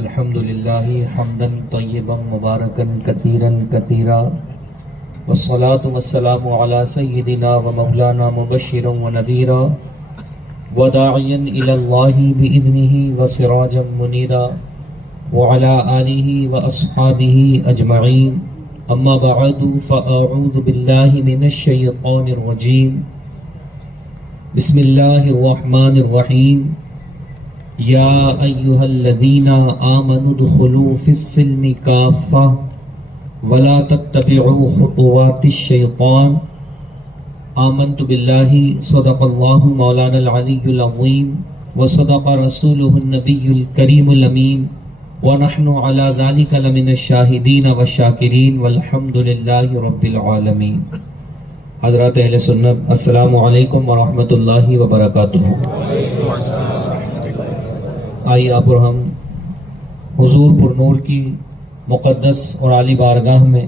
الحمد لله حمدا طيبا مباركا كثيرا كثيرا والصلاة والسلام على سيدنا ومولانا مبشرا ونذيرا وداعيا إلى الله بإذنه وسراجا منيرا وعلى آله وأصحابه أجمعين. أما بعد فأعوذ بالله من الشيطان الرجيم. بسم الله الرحمن الرحيم. يا أيها الذين آمنوا ادخلوا في السلم كافة ولا تتبعوا خطوات الشيطان. آمنت بالله صدق الله مولانا العلي العظيم وصدق رسوله النبي الكريم الأمين ونحن على ذلك لمن الشاهدين والشاكرين والحمد لله رب العالمين. حضرات اہل سنت، السلام علیکم ورحمۃ اللہ وبرکاتہ. آئیے آپ اور ہم حضور پر نور کی مقدس اور عالی بارگاہ میں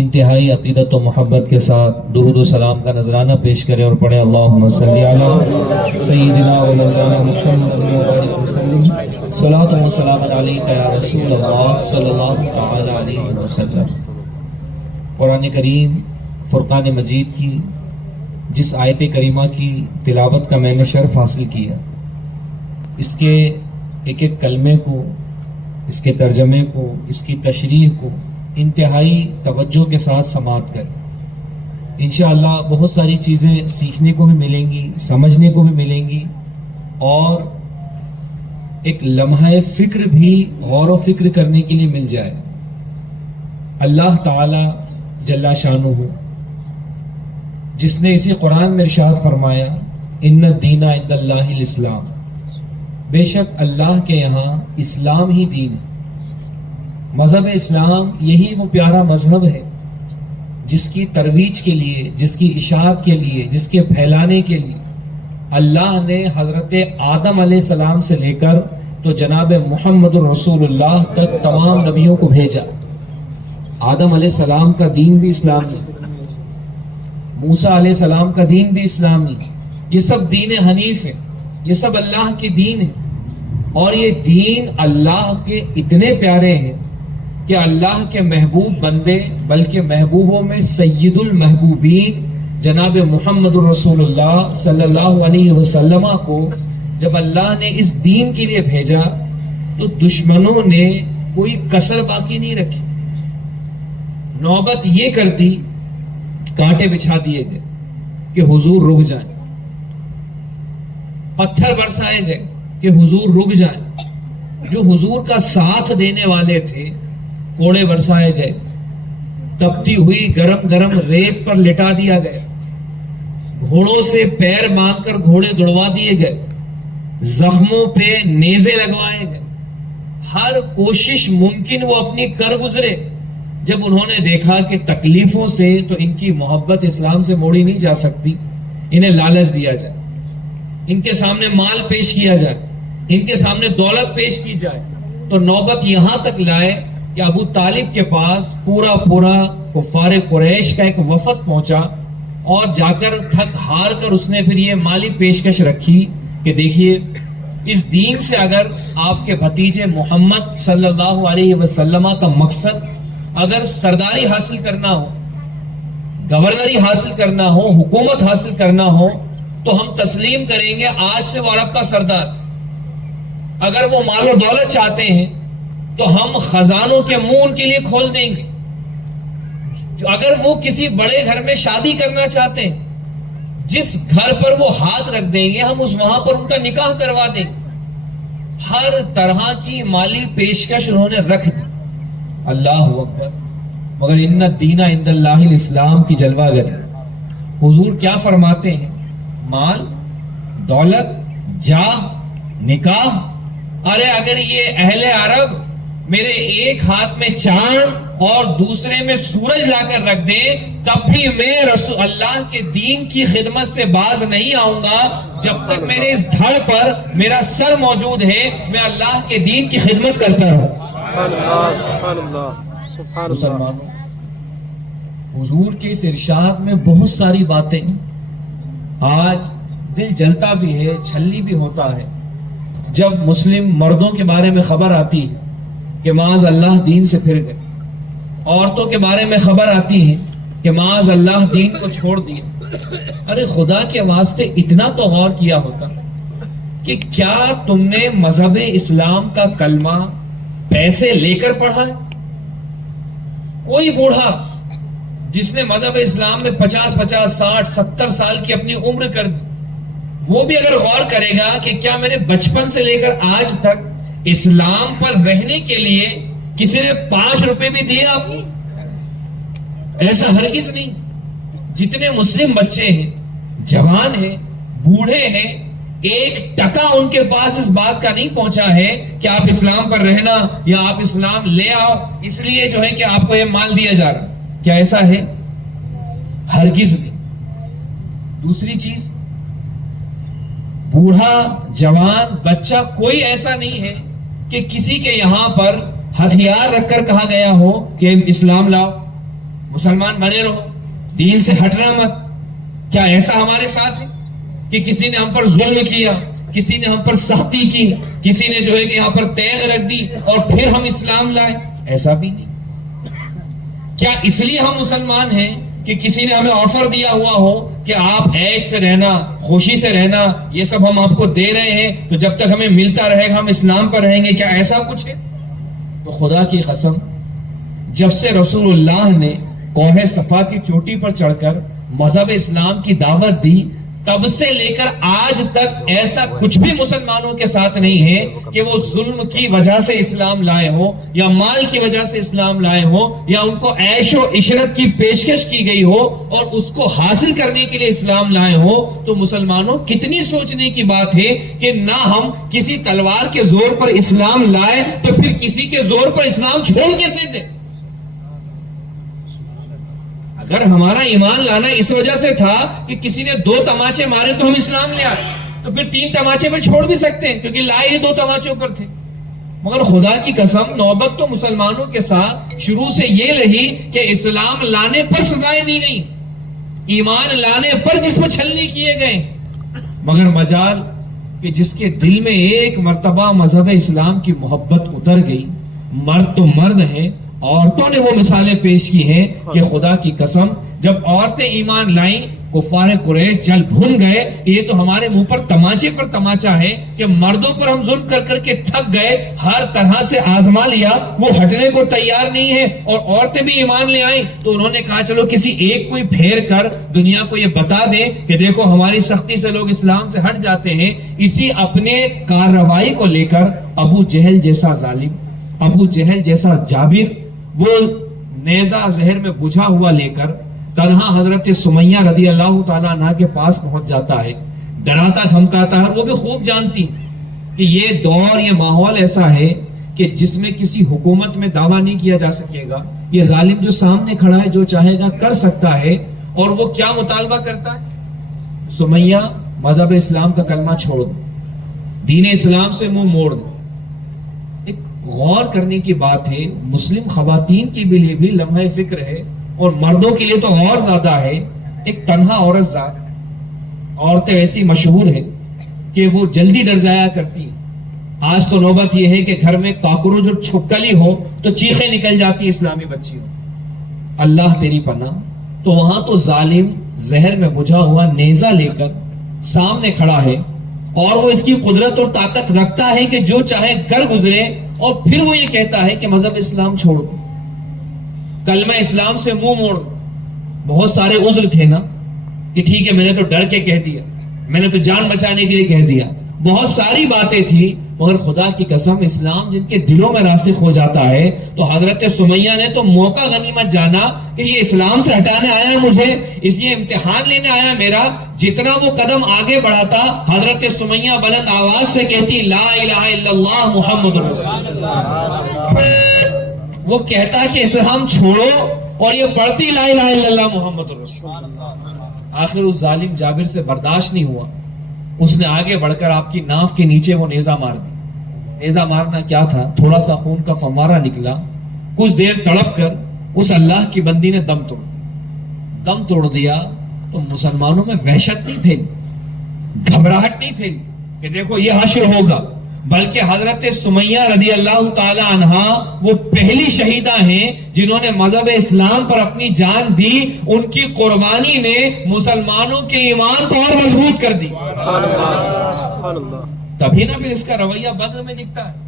انتہائی عقیدت و محبت کے ساتھ درود و سلام کا نذرانہ پیش کریں اور پڑھیں اللہم صلی علی سیدنا و مولانا محمد وسلم صلاۃ و سلام علیک یا رسول اللہ صلی اللہ تعالی علیہ وسلم. قرآن کریم فرقان مجید کی جس آیت کریمہ کی تلاوت کا میں نے شرف حاصل کیا، اس کے ایک ایک کلمے کو، اس کے ترجمے کو، اس کی تشریح کو انتہائی توجہ کے ساتھ سماعت کریں. انشاءاللہ بہت ساری چیزیں سیکھنے کو بھی ملیں گی، سمجھنے کو بھی ملیں گی، اور ایک لمحہ فکر بھی غور و فکر کرنے کے لیے مل جائے. اللہ تعالی جل شانہ جس نے اسی قرآن میں ارشاد فرمایا ان الدین عند اللہ الاسلام، بے شک اللہ کے یہاں اسلام ہی دین ہے. مذہب اسلام یہی وہ پیارا مذہب ہے جس کی ترویج کے لیے، جس کی اشاعت کے لیے، جس کے پھیلانے کے لیے اللہ نے حضرت آدم علیہ السلام سے لے کر تو جناب محمد رسول اللہ تک تمام نبیوں کو بھیجا. آدم علیہ السلام کا دین بھی اسلامی، موسیٰ علیہ السلام کا دین بھی اسلامی. یہ سب دین حنیف ہے، یہ سب اللہ کے دین ہے، اور یہ دین اللہ کے اتنے پیارے ہیں کہ اللہ کے محبوب بندے، بلکہ محبوبوں میں سید المحبوبین جناب محمد رسول اللہ صلی اللہ علیہ وسلم کو جب اللہ نے اس دین کے لیے بھیجا تو دشمنوں نے کوئی کسر باقی نہیں رکھی. نوبت یہ کر دی، کانٹے بچھا دیے گئے کہ حضور رک جائیں، پتھر برسائے گئے کہ حضور رک جائیں. جو حضور کا ساتھ دینے والے تھے کوڑے برسائے گئے، تپتی ہوئی گرم گرم ریت پر لٹا دیا گیا، گھوڑوں سے پیر باندھ کر گھوڑے دوڑوا دیے گئے، زخموں پہ نیزے لگوائے گئے. ہر کوشش ممکن وہ اپنی کر گزرے. جب انہوں نے دیکھا کہ تکلیفوں سے تو ان کی محبت اسلام سے موڑی نہیں جا سکتی، انہیں لالچ دیا جائے، ان کے سامنے مال پیش کیا جائے، ان کے سامنے دولت پیش کی جائے، تو نوبت یہاں تک لائے کہ ابو طالب کے پاس پورا کفار قریش کا ایک وفد پہنچا، اور جا کر تھک ہار کر اس نے پھر یہ مالی پیشکش رکھی کہ دیکھیے اس دین سے اگر آپ کے بھتیجے محمد صلی اللہ علیہ وسلم کا مقصد اگر سرداری حاصل کرنا ہو، گورنری حاصل کرنا ہو، حکومت حاصل کرنا ہو، تو ہم تسلیم کریں گے آج سے وہ عرب کا سردار. اگر وہ مال و دولت چاہتے ہیں تو ہم خزانوں کے منہ ان کے لیے کھول دیں گے. اگر وہ کسی بڑے گھر میں شادی کرنا چاہتے ہیں، جس گھر پر وہ ہاتھ رکھ دیں گے ہم وہاں پر ان کا نکاح کروا دیں گے. ہر طرح کی مالی پیشکش انہوں نے رکھ دی. اللہ اکبر. مگر ان الدین عند اللہ الاسلام کی جلوہ گری. حضور کیا فرماتے ہیں؟ مال، دولت، جاہ، نکاح. ارے اگر یہ اہل عرب میرے ایک ہاتھ میں چاند اور دوسرے میں سورج لا کر رکھ دیں تب بھی میں رسول اللہ کے دین کی خدمت سے باز نہیں آؤں گا. جب تک میرے اس دھڑ پر میرا سر موجود ہے میں اللہ کے دین کی خدمت کرتا رہوں. مسلمانوں، حضور کے اس ارشاد میں بہت ساری باتیں آج دل جلتا بھی ہے، چھلی بھی ہوتا ہے جب مسلم مردوں کے بارے میں خبر آتی ہے کہ معاذ اللہ دین سے پھر گئے. عورتوں کے بارے میں خبر آتی ہے کہ معاذ اللہ دین کو چھوڑ دیا. ارے خدا کے واسطے اتنا تو غور کیا ہوتا کہ کیا تم نے مذہب اسلام کا کلمہ پیسے لے کر پڑھا ہے؟ کوئی بوڑھا جس نے مذہب اسلام میں 50 60 70 سال کی اپنی عمر کر دی، وہ بھی اگر غور کرے گا کہ کیا میں نے بچپن سے لے کر آج تک اسلام پر رہنے کے لیے کسی نے 5 روپے بھی دیے آپ کو؟ ایسا ہرگز نہیں. جتنے مسلم بچے ہیں، جوان ہیں، بوڑھے ہیں، 1 ٹکا ان کے پاس اس بات کا نہیں پہنچا ہے کہ آپ اسلام پر رہنا یا آپ اسلام لے آؤ اس لیے جو ہے کہ آپ کو یہ مال دیا جا رہا. کیا ایسا ہے؟ ہرگز نہیں. دوسری چیز، بوڑھا، جوان، بچہ کوئی ایسا نہیں ہے کہ کسی کے یہاں پر ہتھیار رکھ کر کہا گیا ہو کہ اسلام لاؤ، مسلمان بنے رہو، دین سے ہٹنا مت. کیا ایسا ہمارے ساتھ ہے کہ کسی نے ہم پر ظلم کیا، کسی نے ہم پر سختی کی، کسی نے جو ہے کہ یہاں پر تیغ رکھ دی اور پھر ہم اسلام لائے؟ ایسا بھی نہیں. کیا اس لیے ہم مسلمان ہیں کہ کسی نے ہمیں آفر دیا ہوا ہو کہ آپ عیش سے رہنا، خوشی سے رہنا، یہ سب ہم آپ کو دے رہے ہیں تو جب تک ہمیں ملتا رہے گا ہم اسلام پر رہیں گے؟ کیا ایسا کچھ ہے؟ تو خدا کی قسم، جب سے رسول اللہ نے کوہ صفا کی چوٹی پر چڑھ کر مذہب اسلام کی دعوت دی، تب سے لے کر آج تک ایسا کچھ بھی مسلمانوں کے ساتھ نہیں ہے کہ وہ ظلم کی وجہ سے اسلام لائے ہو یا مال کی وجہ سے اسلام لائے ہو یا ان کو عیش و عشرت کی پیشکش کی گئی ہو اور اس کو حاصل کرنے کے لیے اسلام لائے ہو. تو مسلمانوں کتنی سوچنے کی بات ہے کہ نہ ہم کسی تلوار کے زور پر اسلام لائے تو پھر کسی کے زور پر اسلام چھوڑ کیسے دیں؟ اگر ہمارا ایمان لانا اس وجہ سے تھا کہ کسی نے 2 تماچے مارے تو ہم اسلام لے آئے، تو پھر 3 تماچے میں چھوڑ بھی سکتے ہیں کیونکہ لائے ہی 2 تماچوں پر تھے. مگر خدا کی قسم، نوبت تو مسلمانوں کے ساتھ شروع سے یہ رہی کہ اسلام لانے پر سزائیں دی گئیں، ایمان لانے پر جسم چھلنی کیے گئے. مگر مجال کہ جس کے دل میں ایک مرتبہ مذہب اسلام کی محبت اتر گئی، مرد تو مرد ہیں، عورتوں نے وہ مثالیں پیش کی ہیں کہ خدا کی قسم جب عورتیں ایمان لائیں کفار قریش جل بھن گئے. یہ تو ہمارے منہ پر تماچے پر تماچا ہے کہ مردوں پر ہم ظلم کر کر کے تھک گئے، ہر طرح سے آزما لیا، وہ ہٹنے کو تیار نہیں ہے. اور عورتیں بھی ایمان لے آئیں تو انہوں نے کہا چلو کسی ایک کو پھیر کر دنیا کو یہ بتا دیں کہ دیکھو ہماری سختی سے لوگ اسلام سے ہٹ جاتے ہیں. اسی اپنے کارروائی کو لے کر ابو جہل جیسا ظالم، ابو جہل جیسا جابر، وہ نیزہ زہر میں بجھا ہوا لے کر تنہا حضرت سمیہ رضی اللہ تعالیٰ عنہ کے پاس پہنچ جاتا ہے، ڈراتا دھمکاتا ہے. وہ بھی خوب جانتی کہ یہ دور، یہ ماحول ایسا ہے کہ جس میں کسی حکومت میں دعویٰ نہیں کیا جا سکے گا. یہ ظالم جو سامنے کھڑا ہے جو چاہے گا کر سکتا ہے. اور وہ کیا مطالبہ کرتا ہے؟ سمیہ مذہب اسلام کا کلمہ چھوڑ دو، دین اسلام سے منہ موڑ دو. ایک غور کرنے کی بات ہے، مسلم خواتین کے لیے بھی لمحہ فکر ہے اور مردوں کے لیے تو اور زیادہ ہے. ایک تنہا عورت ذات، عورتیں ایسی مشہور ہیں کہ وہ جلدی ڈر جایا کرتی ہیں. آج تو نوبت یہ ہے کہ گھر میں کاکروچ اور چھپکلی ہو تو چیخیں نکل جاتی اسلامی بچیوں. اللہ تیری پناہ. تو وہاں تو ظالم زہر میں بجھا ہوا نیزہ لے کر سامنے کھڑا ہے اور وہ اس کی قدرت اور طاقت رکھتا ہے کہ جو چاہے کر گزرے. اور پھر وہ یہ کہتا ہے کہ مذہب اسلام چھوڑو، کلمہ اسلام سے منہ موڑ. بہت سارے عذر تھے نا کہ ٹھیک ہے میں نے تو ڈر کے کہہ دیا، میں نے تو جان بچانے کے لیے کہہ دیا، بہت ساری باتیں تھی. مگر خدا کی قسم اسلام جن کے دلوں میں راسخ ہو جاتا ہے تو حضرت سمیہ نے تو موقع غنیمت جانا کہ یہ اسلام سے ہٹانے آیا ہے مجھے، اس لیے امتحان لینے آیا میرا. جتنا وہ قدم آگے بڑھاتا حضرت سمیہ بلند آواز سے کہتی لا الہ الا اللہ محمد رسول اللہ. وہ کہتا کہ اسلام چھوڑو اور یہ بڑھتی لا الہ الا اللہ محمد رسول اللہ. آخر اس ظالم جابر سے برداشت نہیں ہوا، اس نے آگے بڑھ کر آپ کی ناف کے نیچے وہ نیزہ مار دی. نیزہ مارنا کیا تھا، تھوڑا سا خون کا فوارہ نکلا. کچھ دیر تڑپ کر اس اللہ کی بندی نے دم توڑ دیا. تو مسلمانوں میں وحشت نہیں پھیلی، گھبراہٹ نہیں پھیلی کہ دیکھو یہ حشر ہوگا. بلکہ حضرت سمیہ رضی اللہ تعالی عنہا وہ پہلی شہیدہ ہیں جنہوں نے مذہب اسلام پر اپنی جان دی. ان کی قربانی نے مسلمانوں کے ایمان کو اور مضبوط کر دی. تبھی نہ پھر اس کا رویہ بدر میں دکھتا ہے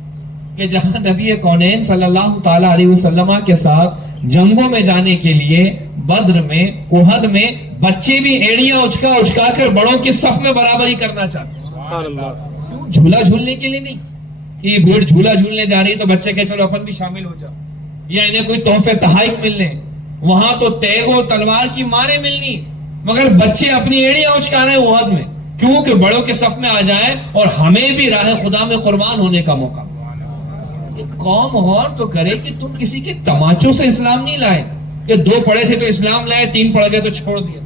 کہ جہاں نبی کونین صلی اللہ تعالی علیہ وسلم کے ساتھ جنگوں میں جانے کے لیے بدر میں احد میں بچے بھی ایڑیاں اچکا کر بڑوں کی صف میں برابری کرنا چاہتے ہیں. جھولا جھولنے کے لیے نہیں کہ یہ بھیڑ جھولا جھولنے جا رہی ہے تو بچے کہ چلو اپن بھی شامل ہو جاؤ, یا انہیں کوئی تحفے تحائف ملنے, وہاں تو تیگ و تلوار کی مارے ملنی, مگر بچے اپنی ایڑیاں اچکا رہے ہیں احد میں, کیوں کہ بڑوں کے صف میں آ جائیں اور ہمیں بھی راہ خدا میں قربان ہونے کا موقع. قوم غور تو کرے کہ تم کسی کے تماچوں سے اسلام نہیں لائے کہ 2 پڑھے تھے تو اسلام لائے, 3 پڑھ گئے تو چھوڑ دیا.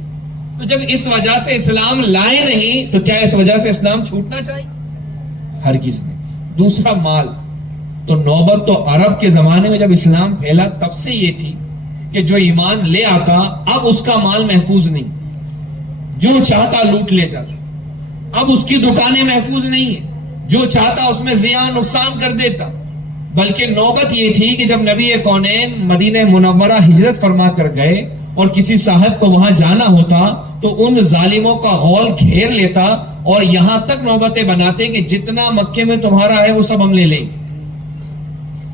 تو جب اس وجہ سے اسلام لائے نہیں تو کیا اس وجہ سے اسلام چھوٹنا چاہیے؟ ہرگز نہیں. دوسرا مال تو نوبت تو عرب کے زمانے میں جب اسلام پھیلا تب سے یہ تھی کہ جو ایمان لے آتا اب اس کا مال محفوظ نہیں, جو چاہتا لوٹ لے جاتا. اب اس کی دکانیں محفوظ نہیں ہیں, جو چاہتا اس میں زیان نقصان کر دیتا. بلکہ نوبت یہ تھی کہ جب نبی کونین مدینہ منورہ ہجرت فرما کر گئے اور کسی صاحب کو وہاں جانا ہوتا تو ان ظالموں کا غول گھیر لیتا اور یہاں تک نوبتیں بناتے کہ جتنا مکے میں تمہارا ہے وہ سب ہم لے لیں.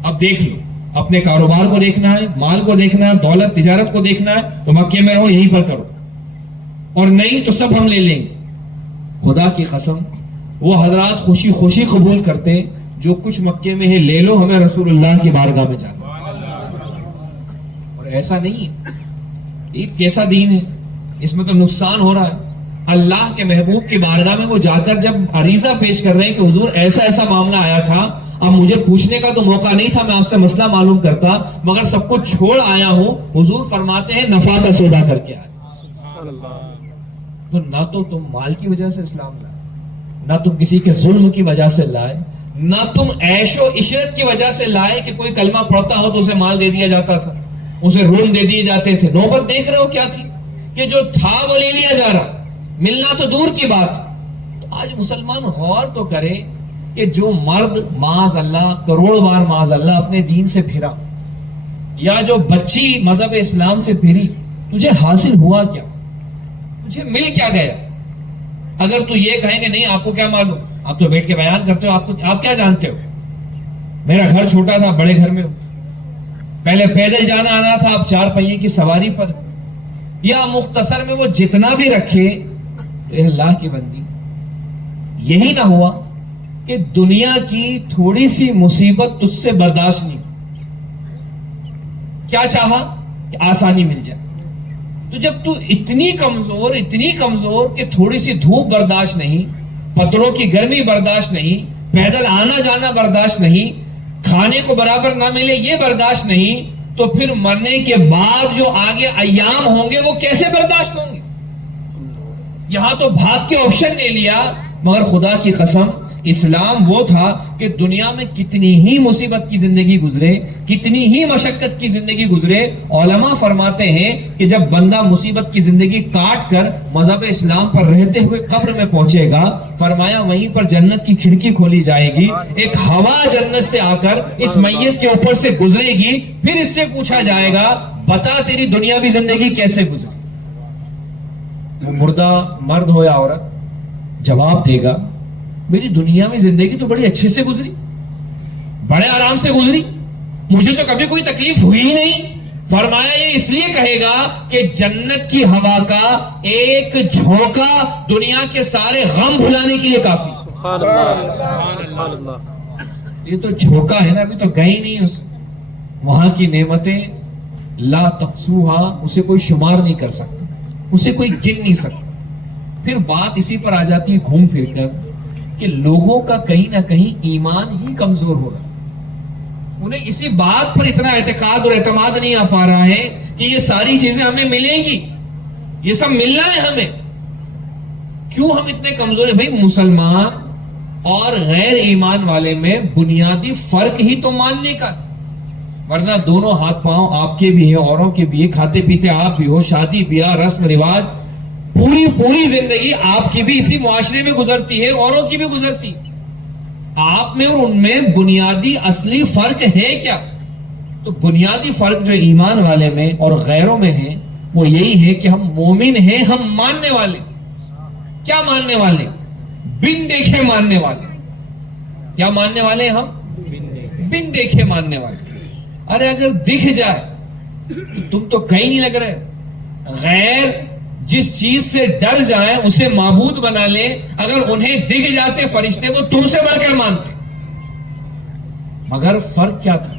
اب دیکھ لو, اپنے کاروبار کو دیکھنا ہے, مال کو دیکھنا ہے, دولت تجارت کو دیکھنا ہے تو مکے میں رہو, یہیں پر کرو, اور نہیں تو سب ہم لے لیں. خدا کی قسم وہ حضرات خوشی خوشی قبول کرتے جو کچھ مکے میں ہے لے لو, ہمیں رسول اللہ کی بارگاہ میں جانا. اور ایسا نہیں ہے, یہ کیسا دین ہے, اس میں تو نقصان ہو رہا ہے. اللہ کے محبوب کی بارگاہ میں وہ جا کر جب عریضہ پیش کر رہے ہیں کہ حضور ایسا ایسا معاملہ آیا تھا, اب مجھے پوچھنے کا تو موقع نہیں تھا, میں آپ سے مسئلہ معلوم کرتا, مگر سب کچھ چھوڑ آیا ہوں. حضور فرماتے ہیں نفع کا سودا کر کے آئے. تو نہ تو تم مال کی وجہ سے اسلام لائے, نہ تم کسی کے ظلم کی وجہ سے لائے, نہ تم عیش و عشرت کی وجہ سے لائے کہ کوئی کلمہ پڑھتا ہو تو اسے مال دے دیا جاتا تھا, اسے روم دے دیے جاتے تھے. نوبت دیکھ رہے ہو کیا تھی کہ جو تھا وہ لے لیا جا رہا, ملنا تو دور کی بات. تو آج مسلمان غور تو کرے کہ جو مرد معاذ اللہ کروڑ بار معاذ اللہ اپنے دین سے پھرا, یا جو بچی مذہب اسلام سے پھری, تجھے حاصل ہوا کیا, تجھے مل کیا گیا؟ اگر تو یہ کہیں کہ نہیں آپ کو کیا معلوم, آپ تو بیٹھ کے بیان کرتے ہو, آپ کیا جانتے ہو, میرا گھر چھوٹا تھا, بڑے گھر میں ہوں, پہلے پیدل جانا آنا تھا, اب 4 پہیے کی سواری پر, یا مختصر میں وہ جتنا بھی رکھے. اللہ کی بندی, یہی نہ ہوا کہ دنیا کی تھوڑی سی مصیبت تجھ سے برداشت نہیں, کیا چاہا کہ آسانی مل جائے. تو جب تو اتنی کمزور کہ تھوڑی سی دھوپ برداشت نہیں, پتھروں کی گرمی برداشت نہیں, پیدل آنا جانا برداشت نہیں, کھانے کو برابر نہ ملے یہ برداشت نہیں, تو پھر مرنے کے بعد جو آگے ایام ہوں گے وہ کیسے برداشت ہوں گے؟ یہاں تو بھاگ کے آپشن لے لیا, مگر خدا کی قسم اسلام وہ تھا کہ دنیا میں کتنی ہی مصیبت کی زندگی گزرے, کتنی ہی مشقت کی زندگی گزرے, علماء فرماتے ہیں کہ جب بندہ مصیبت کی زندگی کاٹ کر مذہب اسلام پر رہتے ہوئے قبر میں پہنچے گا, فرمایا وہیں پر جنت کی کھڑکی کھولی جائے گی, ایک ہوا جنت سے آ کر اس میت کے اوپر سے گزرے گی, پھر اس سے پوچھا جائے گا بتا تیری دنیاوی زندگی کیسے گزری. وہ مردہ مرد ہو یا عورت جواب دے گا میری دنیاوی زندگی تو بڑی اچھے سے گزری, بڑے آرام سے گزری, مجھے تو کبھی کوئی تکلیف ہوئی ہی نہیں. فرمایا یہ اس لیے کہے گا کہ جنت کی ہوا کا ایک جھونکا دنیا کے سارے غم بھلانے کے لیے کافی. یہ تو جھونکا ہے نا, ابھی تو گئی نہیں اس, وہاں کی نعمتیں لا تحصوہا, اسے کوئی شمار نہیں کر سکتا, اسے کوئی گن نہیں سکتا. پھر بات اسی پر آ جاتی ہے گھوم پھر کر کہ لوگوں کا کہیں نہ کہیں ایمان ہی کمزور ہو رہا ہے, انہیں اسی بات پر اتنا اعتقاد اور اعتماد نہیں آ پا رہا ہے کہ یہ ساری چیزیں ہمیں ملیں گی, یہ سب ملنا ہے ہمیں. کیوں ہم اتنے کمزور ہیں؟ بھائی مسلمان اور غیر ایمان والے میں بنیادی فرق ہی تو ماننے کا, ورنہ دونوں ہاتھ پاؤں آپ کے بھی ہیں اوروں کے بھی ہیں, کھاتے پیتے آپ بھی ہو, شادی بیاہ رسم رواج پوری زندگی آپ کی بھی اسی معاشرے میں گزرتی ہے, اوروں کی بھی گزرتی. آپ میں اور ان میں بنیادی اصلی فرق ہے کیا؟ تو بنیادی فرق جو ایمان والے میں اور غیروں میں ہے وہ یہی ہے کہ ہم مومن ہیں، ہم ماننے والے. کیا ماننے والے؟ بن دیکھے ماننے والے. کیا ماننے والے؟ ہم بن دیکھے ماننے والے. ارے اگر دکھ جائے تو تم تو کہیں نہیں لگ رہے. غیر جس چیز سے ڈر جائیں اسے معبود بنا لیں، اگر انہیں دکھ جاتے فرشتے وہ تم سے بڑھ کر مانتے. مگر فرق کیا تھا؟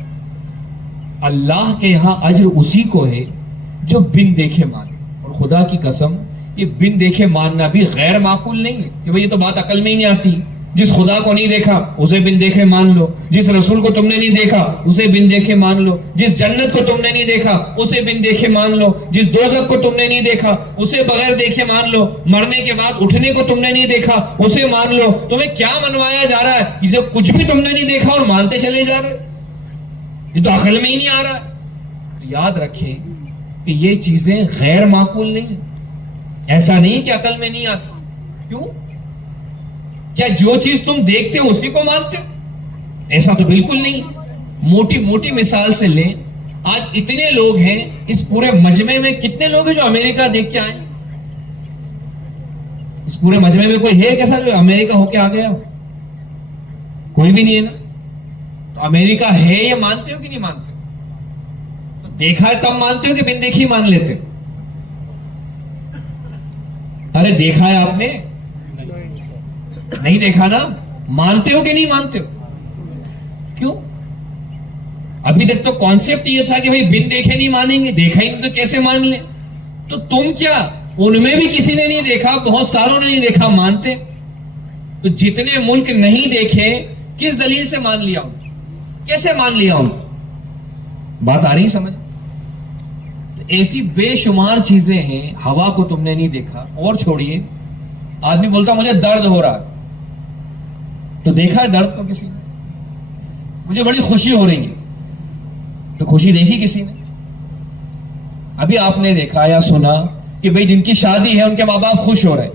اللہ کے یہاں اجر اسی کو ہے جو بن دیکھے مانے. اور خدا کی قسم یہ بن دیکھے ماننا بھی غیر معقول نہیں ہے کہ بھئی یہ تو بات عقل میں ہی نہیں آتی. جس خدا کو نہیں دیکھا اسے بن دیکھے مان لو، جس رسول کو تم نے نہیں دیکھا اسے بن دیکھے مان لو، جس جنت کو تم نے نہیں دیکھا اسے بن دیکھے مان لو، جس دوزخ کو تم نے نہیں دیکھا اسے بغیر دیکھے مان لو، مرنے کے بعد اٹھنے کو تم نے نہیں دیکھا اسے مان لو. تمہیں کیا منوایا جا رہا ہے؟ اسے کچھ بھی تم نے نہیں دیکھا اور مانتے چلے جا رہے. یہ تو عقل میں ہی نہیں آ رہا ہے. یاد رکھیں کہ یہ چیزیں غیر معقول نہیں. ایسا نہیں کہ عقل میں نہیں آتی. کیوں؟ کیا جو چیز تم دیکھتے ہو اسی کو مانتے؟ ایسا تو بالکل نہیں. موٹی موٹی مثال سے لیں، آج اتنے لوگ ہیں اس پورے مجمع میں، کتنے لوگ ہیں جو امریکہ دیکھ کے آئے؟ اس پورے مجمع میں کوئی ہے کیسا جو امریکہ ہو کے آ گیا؟ کوئی بھی نہیں ہے نا. تو امریکہ ہے یہ مانتے ہو کہ نہیں مانتے؟ تو دیکھا ہے تب مانتے ہو کہ بن دیکھی مان لیتے ہو؟ ارے دیکھا ہے آپ نے؟ نہیں دیکھا نا. مانتے ہو کہ نہیں مانتے ہو؟ کیوں؟ ابھی تک تو کانسیپٹ یہ تھا کہ بھائی بن دیکھے نہیں مانیں گے، دیکھا ہی نہیں تو کیسے مان لیں. تو تم کیا ان میں بھی کسی نے نہیں دیکھا، بہت ساروں نے نہیں دیکھا، مانتے؟ تو جتنے ملک نہیں دیکھے کس دلیل سے مان لیا ہوں؟ کیسے مان لیا ہوں؟ بات آ رہی سمجھ؟ ایسی بے شمار چیزیں ہیں. ہوا کو تم نے نہیں دیکھا. اور چھوڑیے، آدمی بولتا مجھے درد ہو رہا ہے، تو دیکھا ہے درد تو کسی نے؟ مجھے بڑی خوشی ہو رہی ہے، تو خوشی دیکھی کسی نے؟ ابھی آپ نے دیکھا یا سنا کہ بھئی جن کی شادی ہے ان کے ماں باپ خوش ہو رہے،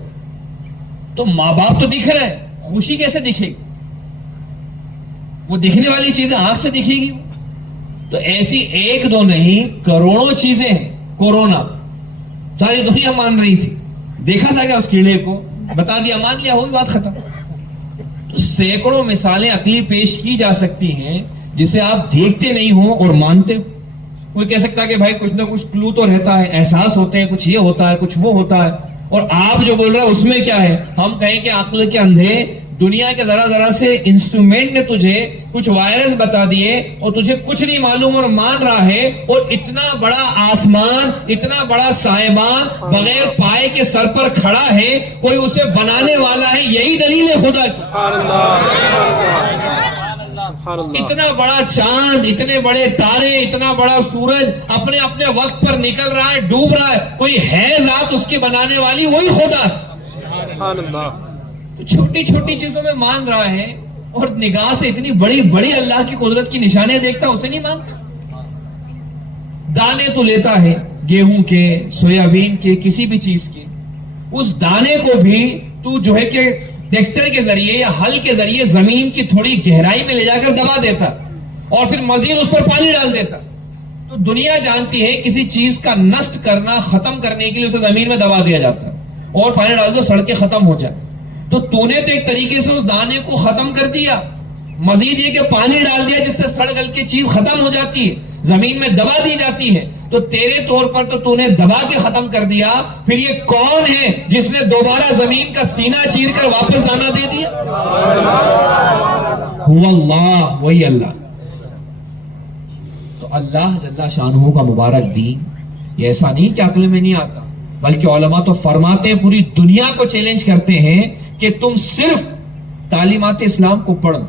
تو ماں باپ تو دکھ رہے ہیں، خوشی کیسے دکھے گی؟ وہ دکھنے والی چیزیں آنکھ سے دکھے گی؟ تو ایسی ایک دو نہیں کروڑوں چیزیں ہیں. کورونا ساری دنیا مان رہی تھی، دیکھا تھا کیا اس کیڑے کو؟ بتا دیا، مان لیا، ہوئی بات ختم. تو سینکڑوں مثالیں عقلی پیش کی جا سکتی ہیں جسے آپ دیکھتے نہیں ہو اور مانتے ہو. کوئی کہہ سکتا ہے کہ بھائی کچھ نہ کچھ کلو تو رہتا ہے، احساس ہوتے ہیں، کچھ یہ ہوتا ہے، کچھ وہ ہوتا ہے. اور آپ جو بول رہے ہیں اس میں کیا ہے؟ ہم کہیں کہ عقل کے اندھے دنیا کے ذرا ذرا سے انسٹرومنٹ نے تجھے کچھ وائرس بتا دیے اور تجھے کچھ نہیں معلوم اور مان رہا ہے. اور اتنا بڑا آسمان، اتنا بڑا سائبان بغیر پائے کے سر پر کھڑا ہے، کوئی اسے بنانے والا ہے. یہی دلیل ہے خدا کی. اتنا بڑا چاند، اتنے بڑے تارے، اتنا بڑا سورج اپنے اپنے وقت پر نکل رہا ہے، ڈوب رہا ہے. کوئی ہے ذات اس کی بنانے والی، وہی خدا ہے. تو چھوٹی چھوٹی چیزوں میں مان رہا ہے اور نگاہ سے اتنی بڑی بڑی اللہ کی قدرت کی نشانیاں دیکھتا، اسے نہیں مانتا. دانے تو لیتا ہے گیہوں کے، سویابین کے، کسی بھی چیز کے. اس دانے کو بھی تو جو ہے کہ ٹریکٹر کے ذریعے یا ہل کے ذریعے زمین کی تھوڑی گہرائی میں لے جا کر دبا دیتا اور پھر مزید اس پر پانی ڈال دیتا. تو دنیا جانتی ہے کسی چیز کا نشٹ کرنا، ختم کرنے کے لیے اسے زمین میں دبا دیا جاتا ہے اور پانی ڈال دو سڑ کے ختم ہو جائے. تو تو نے تو ایک طریقے سے اس دانے کو ختم کر دیا، مزید یہ کہ پانی ڈال دیا جس سے سڑ گل کے چیز ختم ہو جاتی ہے، زمین میں دبا دی جاتی ہے. تو تیرے طور پر تو نے دبا کے ختم کر دیا. پھر یہ کون ہے جس نے دوبارہ زمین کا سینہ چیر کر واپس دانا دے دیا؟ هو اللہ، وہی اللہ. تو اللہ جل شانہ کا مبارک دین یہ ایسا نہیں کہ عقل میں نہیں آتا، بلکہ علماء تو فرماتے ہیں، پوری دنیا کو چیلنج کرتے ہیں کہ تم صرف تعلیمات اسلام کو پڑھو،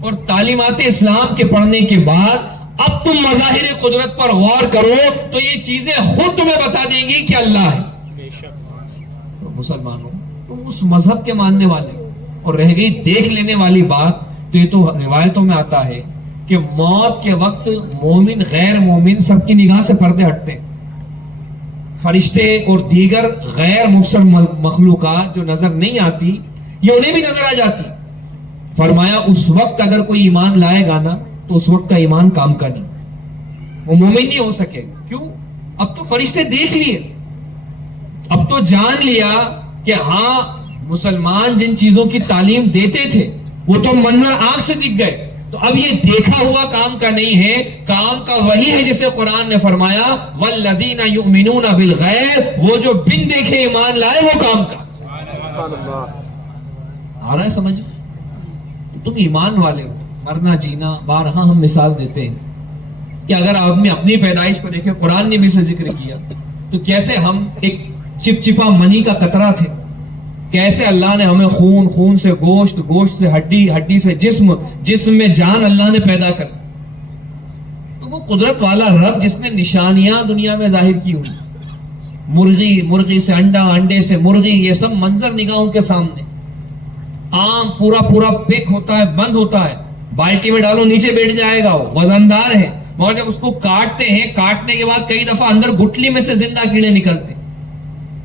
اور تعلیمات اسلام کے پڑھنے کے بعد اب تم مظاہر قدرت پر غور کرو تو یہ چیزیں خود تمہیں بتا دیں گی کہ اللہ ہے. تو مسلمانوں، تم اس مذہب کے ماننے والے، اور رہ گئی دیکھ لینے والی بات، تو یہ تو روایتوں میں آتا ہے کہ موت کے وقت مومن غیر مومن سب کی نگاہ سے پردے ہٹتے ہیں. فرشتے اور دیگر غیر مبصر مخلوقات جو نظر نہیں آتی یہ انہیں بھی نظر آ جاتی. فرمایا اس وقت اگر کوئی ایمان لائے گا نا تو اس وقت کا ایمان کام کا نہیں, وہ مومن نہیں ہو سکے گا. کیوں؟ اب تو فرشتے دیکھ لیے, اب تو جان لیا کہ ہاں مسلمان جن چیزوں کی تعلیم دیتے تھے وہ تو منظر آنکھ سے دکھ گئے, تو اب یہ دیکھا ہوا کام کا نہیں ہے, کام کا وہی ہے جسے قرآن نے فرمایا والذین یؤمنون بالغیب, وہ جو بن دیکھے ایمان لائے وہ کام کا. آ رہا ہے سمجھ؟ تم ایمان والے ہو, مرنا جینا بارہا ہم مثال دیتے ہیں کہ اگر آدمی اپنی پیدائش کو دیکھے, قرآن نے بھی اسے ذکر کیا, تو کیسے ہم ایک چپچپا منی کا قطرہ تھے, کیسے اللہ نے ہمیں خون, خون سے گوشت, گوشت سے ہڈی, ہڈی سے جسم, جسم میں جان اللہ نے پیدا کر. تو وہ قدرت والا رب جس نے نشانیاں دنیا میں ظاہر کی ہوئی, مرغی, مرغی سے انڈا, انڈے سے مرغی, یہ سب منظر نگاہوں کے سامنے. آم پورا پورا پیک ہوتا ہے, بند ہوتا ہے, بالٹی میں ڈالو نیچے بیٹھ جائے گا, وہ وزندار ہے, مگر جب اس کو کاٹتے ہیں, کاٹنے کے بعد کئی دفعہ اندر گٹلی میں سے زندہ کیڑے نکلتے,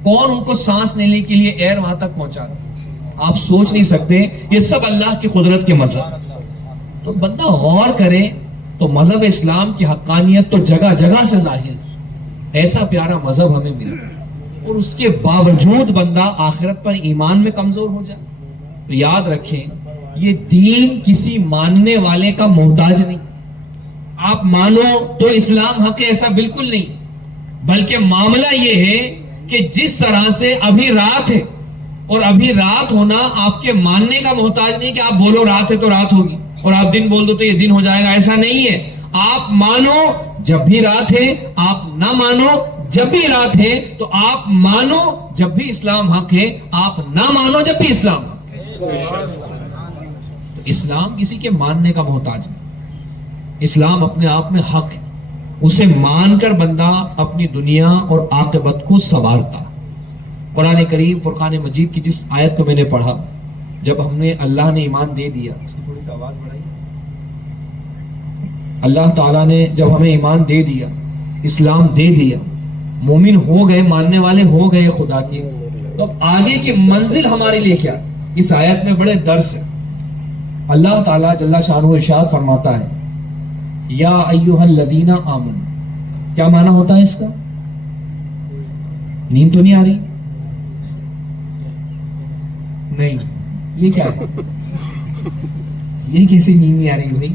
کون ان کو سانس لینے کے لیے ایئر وہاں تک پہنچاتا؟ آپ سوچ نہیں سکتے. یہ سب اللہ کی قدرت کے مظہر. تو بندہ غور کرے تو مذہب اسلام کی حقانیت تو جگہ جگہ سے ظاہر. ایسا پیارا مذہب ہمیں ملا اور اس کے باوجود بندہ آخرت پر ایمان میں کمزور ہو جائے. تو یاد رکھیں, یہ دین کسی ماننے والے کا محتاج نہیں. آپ مانو تو اسلام حق ہے, ایسا بالکل نہیں, بلکہ معاملہ یہ ہے کہ جس طرح سے ابھی رات ہے, اور ابھی رات ہونا آپ کے ماننے کا محتاج نہیں کہ آپ بولو رات ہے تو رات ہوگی, اور آپ دن بول دو تو یہ دن ہو جائے گا, ایسا نہیں ہے. آپ مانو جب بھی رات ہے, آپ نہ مانو جب بھی رات ہے, تو آپ مانو جب بھی اسلام حق ہے, آپ نہ مانو جب بھی اسلام حق ہے. اسلام کسی کے ماننے کا محتاج نہیں, اسلام اپنے آپ میں حق ہے, اسے مان کر بندہ اپنی دنیا اور عاقبت کو سنوارتا. قرآن کریم فرقان مجید کی جس آیت کو میں نے پڑھا, جب ہم نے اللہ نے ایمان دے دیا, اس کی تھوڑی سی آواز بڑھائی, اللہ تعالیٰ نے جب ہمیں ایمان دے دیا, اسلام دے دیا, مومن ہو گئے, ماننے والے ہو گئے خدا کے, تو آگے کی منزل ہمارے لیے کیا؟ اس آیت میں بڑے درس ہے. اللہ تعالیٰ جل شانہ ارشاد فرماتا ہے یا ایھا الذین آمنوا. کیا معنی ہوتا ہے اس کا؟ نیند تو نہیں آ رہی؟ نہیں, یہ کیا ہے؟ یہ کیسی نیند نہیں آ رہی بھائی؟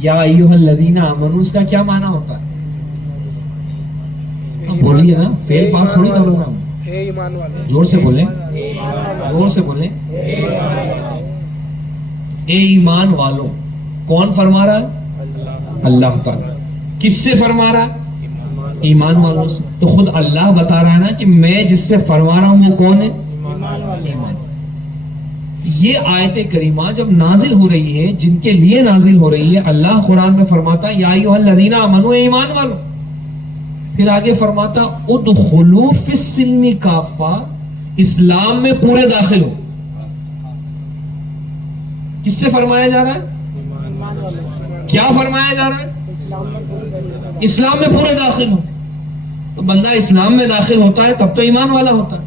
یا ایھا الذین آمنوا اس کا کیا معنی ہوتا ہے؟ بولیے نا, فیل پاس تھوڑی کروں گا. زور سے بولیں, زور سے بولیں. اے ایمان والوں. کون فرما رہا ہے؟ اللہ تعالیٰ. کس سے فرما رہا ہے؟ ایمان والوں سے. تو خود اللہ بتا رہا ہے نا کہ میں جس سے فرما رہا ہوں وہ کون ہے؟ ایمان. یہ آیت کریمہ جب نازل ہو رہی ہے, جن کے لیے نازل ہو رہی ہے, اللہ قرآن میں فرماتا یا ایھا الذین آمنوا, ایمان والوں. پھر آگے فرماتا ادخلوا فی السلم کافہ, اسلام میں پورے داخل ہو. کس سے فرمایا جا رہا ہے؟ کیا فرمایا جا رہا ہے؟ اسلام میں پورے داخل ہو. تو بندہ اسلام میں داخل ہوتا ہے تب تو ایمان والا ہوتا ہے,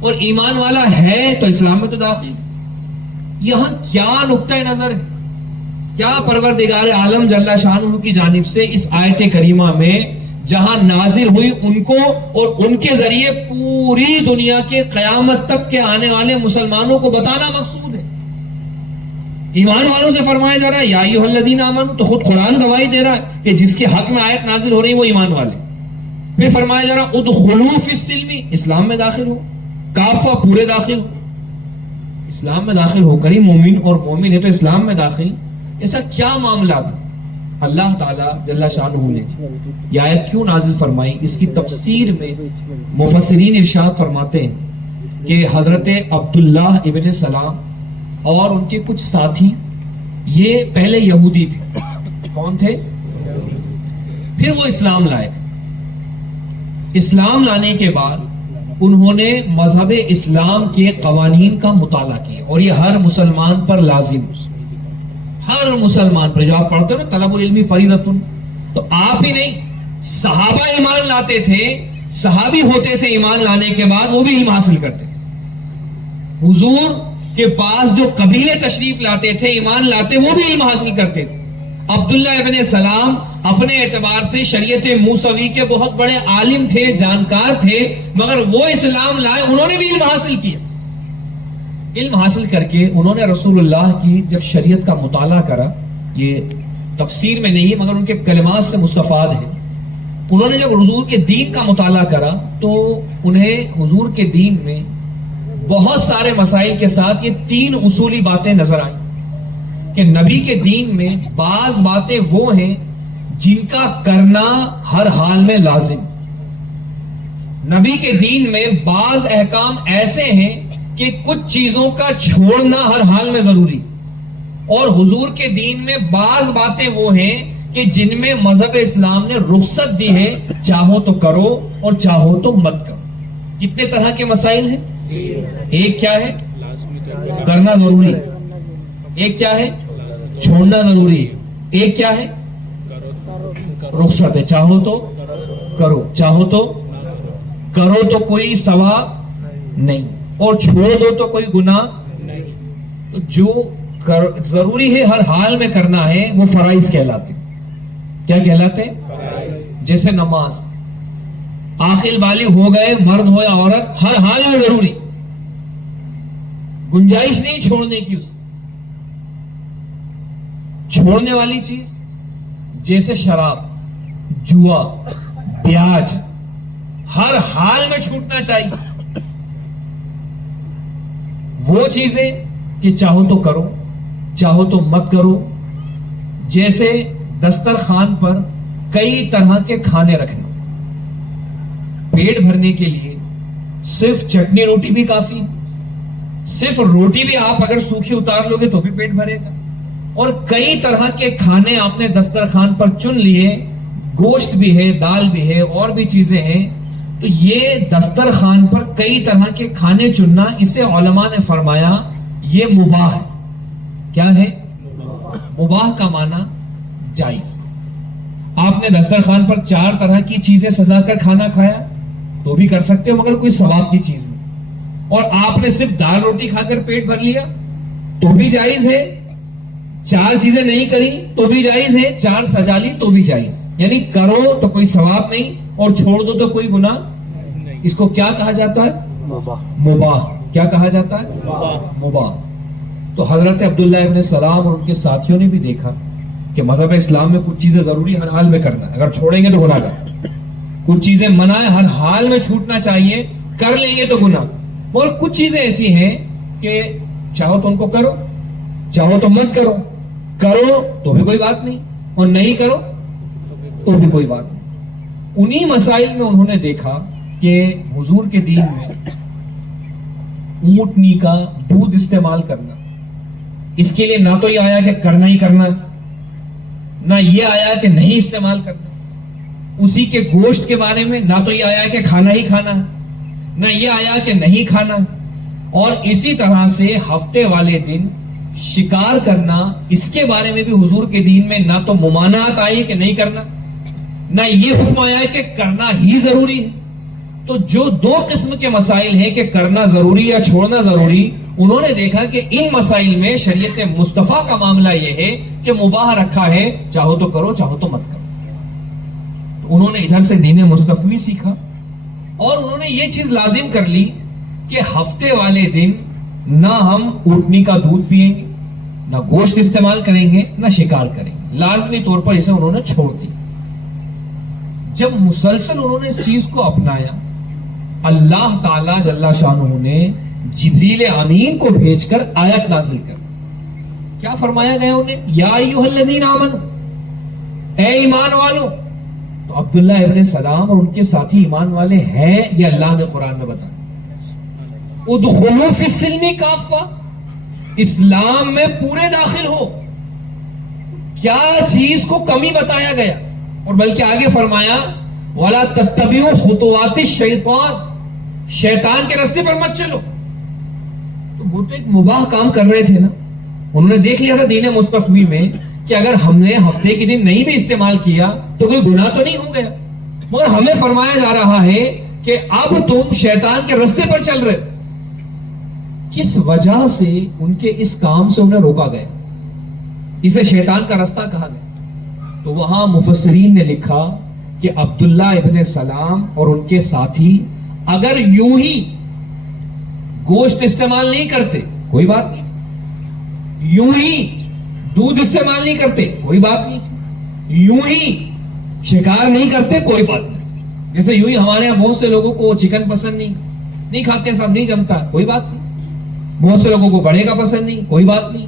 اور ایمان والا ہے تو اسلام میں تو داخل. یہاں کیا نقطہ نظر ہے, کیا پروردگار عالم جل شانہ کی جانب سے اس آیت کریمہ میں جہاں نازل ہوئی ان کو اور ان کے ذریعے پوری دنیا کے قیامت تک کے آنے والے مسلمانوں کو بتانا مقصود ہے. ایمان والوں سے فرمایا جا رہا ہے یا ایھا الذین آمنوا, تو خود قرآن گواہی دے رہا ہے کہ جس کے حق میں آیت نازل ہو رہی ہے وہ ایمان والے. پھر فرمایا جا رہا ادخلوا فی السلم, اسلام میں داخل ہو. کافہ, پورے داخل ہو. اسلام میں داخل ہو کر ہی مومن, اور مومن ہے تو اسلام میں داخل. ایسا کیا معاملہ تھا؟ اللہ تعالیٰ جل شانہ نے یہ آیت کیوں نازل فرمائی, اس کی تفسیر میں مفسرین ارشاد فرماتے ہیں کہ حضرت عبداللہ ابن سلام اور ان کے کچھ ساتھی یہ پہلے یہودی تھے. کون تھے؟ پھر وہ اسلام لائے تھے. اسلام لانے کے بعد انہوں نے مذہب اسلام کے قوانین کا مطالعہ کیا, اور یہ ہر مسلمان پر لازم, ہر مسلمان پر. جو آپ پڑھتے ہو نا طلب العلم فریضۃ, تو آپ ہی نہیں, صحابہ ایمان لاتے تھے, صحابی ہوتے تھے, ایمان لانے کے بعد وہ بھی علم حاصل کرتے تھے. حضور کہ بعض جو قبیلے تشریف لاتے تھے، ایمان لاتے، وہ بھی علم حاصل کرتے تھے. عبداللہ ابن سلام اپنے اعتبار سے شریعت موسوی کے بہت بڑے عالم تھے، جانکار تھے، مگر وہ اسلام لائے، انہوں نے بھی علم حاصل کیا. علم حاصل کر کے انہوں نے رسول اللہ کی جب شریعت کا مطالعہ کرا، یہ تفسیر میں نہیں مگر ان کے کلمات سے مستفاد ہے، انہوں نے جب حضور کے دین کا مطالعہ کرا تو انہیں حضور کے دین میں بہت سارے مسائل کے ساتھ یہ 3 اصولی باتیں نظر آئیں کہ نبی کے دین میں بعض باتیں وہ ہیں جن کا کرنا ہر حال میں لازم. نبی کے دین میں بعض احکام ایسے ہیں کہ کچھ چیزوں کا چھوڑنا ہر حال میں ضروری، اور حضور کے دین میں بعض باتیں وہ ہیں کہ جن میں مذہب اسلام نے رخصت دی ہے، چاہو تو کرو اور چاہو تو مت کرو. کتنے طرح کے مسائل ہیں؟ ایک کیا ہے؟ کرنا ضروری. ایک کیا ہے؟ چھوڑنا ضروری. ایک کیا ہے؟ رخصت ہے، چاہو تو کرو، چاہو تو کرو تو کوئی ثواب نہیں، اور چھوڑ دو تو کوئی گناہ نہیں. تو جو ضروری ہے ہر حال میں کرنا ہے وہ فرائض کہلاتے. کیا کہلاتے؟ جیسے نماز، عاقل بالغ ہو گئے، مرد ہو یا عورت، ہر حال میں ضروری، گنجائش نہیں چھوڑنے کی. اس چھوڑنے والی چیز جیسے شراب، جوا، بیاج، ہر حال میں چھوٹنا چاہیے. وہ چیزیں کہ چاہو تو کرو، چاہو تو مت کرو. جیسے دسترخوان پر کئی طرح کے کھانے رکھنا، پیٹ بھرنے کے لیے صرف چٹنی روٹی بھی کافی، صرف روٹی بھی آپ اگر سوکھی اتار لو گے تو بھی پیٹ بھرے گا. اور کئی طرح کے کھانے آپ نے دسترخوان پر چن لیے، گوشت بھی ہے، دال بھی ہے، اور بھی چیزیں ہیں. تو یہ دسترخوان پر کئی طرح کے کھانے چننا، اسے علماء نے فرمایا یہ مباح ہے. کیا ہے؟ مباح کا معنی جائز. آپ نے دسترخوان پر 4 طرح کی چیزیں سجا کر کھانا کھایا تو بھی کر سکتے ہو مگر کوئی ثواب کی چیز نہیں. اور آپ نے صرف دال روٹی کھا کر پیٹ بھر لیا تو بھی جائز ہے. 4 چیزیں نہیں کری تو بھی جائز ہے، 4 سجا لی تو بھی جائز. یعنی کرو تو کوئی ثواب نہیں اور چھوڑ دو تو کوئی گناہ. اس کو کیا کہا جاتا ہے؟ مباح. کیا کہا جاتا ہے؟ مباح. تو حضرت عبداللہ ابن سلام اور ان کے ساتھیوں نے بھی دیکھا کہ مذہب اسلام میں کچھ چیزیں ضروری ہر حال میں کرنا ہے، اگر چھوڑیں گے تو گناہ گار. کچھ چیزیں منع ہے، ہر حال میں چھوٹنا چاہیے، کر لیں گے تو گناہ. مگر کچھ چیزیں ایسی ہیں کہ چاہو تو ان کو کرو، چاہو تو مت کرو. کرو تو بھی کوئی بات نہیں اور نہیں کرو تو بھی کوئی بات نہیں. انہی مسائل میں انہوں نے دیکھا کہ حضور کے دین میں اونٹنی کا دودھ استعمال کرنا، اس کے لیے نہ تو یہ آیا کہ کرنا ہی کرنا، نہ یہ آیا کہ نہیں استعمال کرنا. اسی کے گوشت کے بارے میں نہ تو یہ آیا کہ کھانا ہی کھانا، نہ یہ آیا کہ نہیں کھانا. اور اسی طرح سے ہفتے والے دن شکار کرنا، اس کے بارے میں بھی حضور کے دین میں نہ تو ممانعت آئی کہ نہیں کرنا، نہ یہ حکم آیا کہ کرنا ہی ضروری ہے. تو جو 2 قسم کے مسائل ہیں کہ کرنا ضروری یا چھوڑنا ضروری، انہوں نے دیکھا کہ ان مسائل میں شریعت مصطفیٰ کا معاملہ یہ ہے کہ مباح رکھا ہے، چاہو تو کرو چاہو تو مت کرو. تو انہوں نے ادھر سے دین مصطفی سیکھا اور انہوں نے یہ چیز لازم کر لی کہ ہفتے والے دن نہ ہم اونٹنی کا دودھ پیئیں گے، نہ گوشت استعمال کریں گے، نہ شکار کریں گے. لازمی طور پر اسے انہوں نے چھوڑ دی. جب مسلسل انہوں نے اس چیز کو اپنایا، اللہ تعالیٰ جل شانہ نے جبریل امین کو بھیج کر آیت نازل کر کیا فرمایا گیا انہیں؟ یا ایھا الذین آمنوا، اے ایمان والو. تو عبداللہ ابن سلام اور ان کے ساتھی ایمان والے ہیں، یہ اللہ نے قرآن میں بتایا. ادخلوا فی السلم کافہ، اسلام میں پورے داخل ہو. کیا چیز کو کمی بتایا گیا؟ اور بلکہ آگے فرمایا وَلَا تَتَّبِعُوا خُطُوَاتِ الشَّيْطَانِ، شیطان کے راستے پر مت چلو. تو وہ تو ایک مباح کام کر رہے تھے نا. انہوں نے دیکھ لیا تھا دین مصطفی میں کہ اگر ہم نے ہفتے کے دن نہیں بھی استعمال کیا تو کوئی گناہ تو نہیں ہو گیا، مگر ہمیں فرمایا جا رہا ہے کہ اب تم شیطان کے راستے پر چل رہے. کس وجہ سے ان کے اس کام سے انہیں روکا گیا, اسے شیطان کا راستہ کہا گیا. تو وہاں مفسرین نے لکھا کہ عبداللہ ابن سلام اور ان کے ساتھی اگر یوں ہی گوشت استعمال نہیں کرتے کوئی بات نہیں تھی, یوں ہی دودھ استعمال نہیں کرتے کوئی بات نہیں تھی, یوں ہی شکار نہیں کرتے کوئی بات نہیں. جیسے یوں ہی ہمارے یہاں بہت سے لوگوں کو چکن پسند نہیں کھاتے, سب نہیں جمتا کوئی بات نہیں. بہت سے لوگوں کو بڑے کا پسند نہیں کوئی بات نہیں.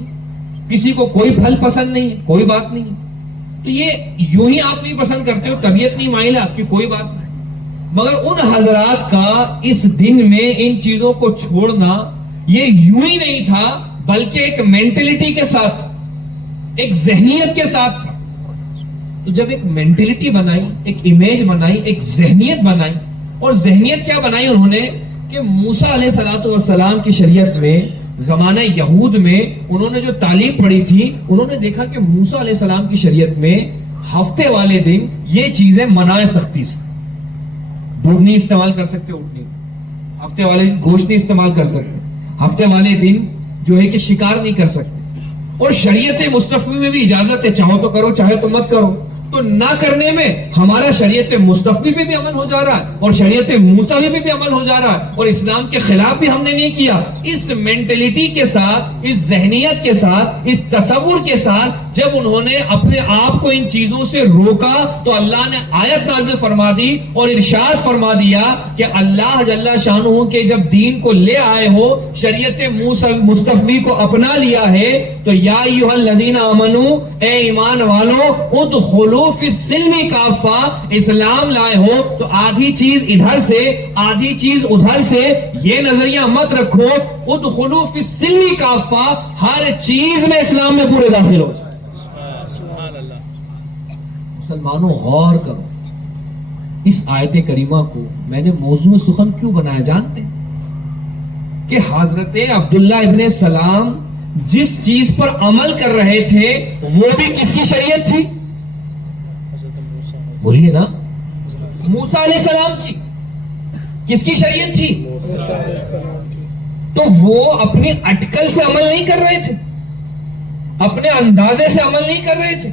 کسی کو کوئی پھل پسند نہیں کوئی بات نہیں. تو یہ یوں ہی آپ نہیں پسند کرتے ہو, طبیعت نہیں مائل آپ کی کوئی بات نہیں. مگر ان حضرات کا اس دن میں ان چیزوں کو چھوڑنا یہ یوں ہی نہیں تھا, بلکہ ایک مینٹلٹی کے ساتھ, ایک ذہنیت کے ساتھ تھا. تو جب ایک مینٹلٹی بنائی, ایک امیج بنائی, ایک ذہنیت بنائی, اور ذہنیت کیا بنائی انہوں نے کہ موسیٰ علیہ الصلوۃ والسلام کی شریعت میں, زمانہ یہود میں انہوں نے جو تعلیم پڑھی تھی, انہوں نے دیکھا کہ موسیٰ علیہ السلام کی شریعت میں ہفتے والے دن یہ چیزیں منع سختی سے, دودھ نہیں استعمال کر سکتے, اونٹ نہیں, ہفتے والے دن گوشت نہیں استعمال کر سکتے, ہفتے والے دن جو ہے کہ شکار نہیں کر سکتے. اور شریعت مصطفی میں بھی اجازت ہے, چاہو تو کرو چاہے تو مت کرو. تو نہ کرنے میں ہمارا شریعت مصطفی پہ بھی عمل ہو جا رہا ہے اور شریعت موسیٰ پہ بھی عمل ہو جا رہا ہے, اور اسلام کے خلاف بھی ہم نے نہیں کیا. اس مینٹلٹی کے ساتھ, اس ذہنیت کے ساتھ, اس تصور کے ساتھ جب انہوں نے اپنے آپ کو ان چیزوں سے روکا تو اللہ نے آیت نازل فرما دی اور ارشاد فرما دیا کہ اللہ جل شانہ کے جب دین کو لے آئے ہو, شریعت مصطفی کو اپنا لیا ہے, تو یا ایھا الذین آمنو, اے ایمان والو, ادخلوا فی السلم کافہ, اسلام لائے ہو تو آدھی چیز ادھر سے آدھی چیز ادھر سے, یہ نظریہ مت رکھو. ادخلوا فی السلم کافہ, ہر چیز میں اسلام میں پورے داخل ہو جائے. مسلمانوں غور کرو, اس آیت کریمہ کو میں نے موضوع سخن کیوں بنایا جانتے ہیں کہ حضرت عبداللہ ابن سلام جس چیز پر عمل کر رہے تھے وہ بھی کس کی شریعت تھی؟ بولیے نا, موسیٰ علیہ السلام کی. کس کی شریعت تھی؟ تو وہ اپنی اٹکل سے عمل نہیں کر رہے تھے, اپنے اندازے سے عمل نہیں کر رہے تھے,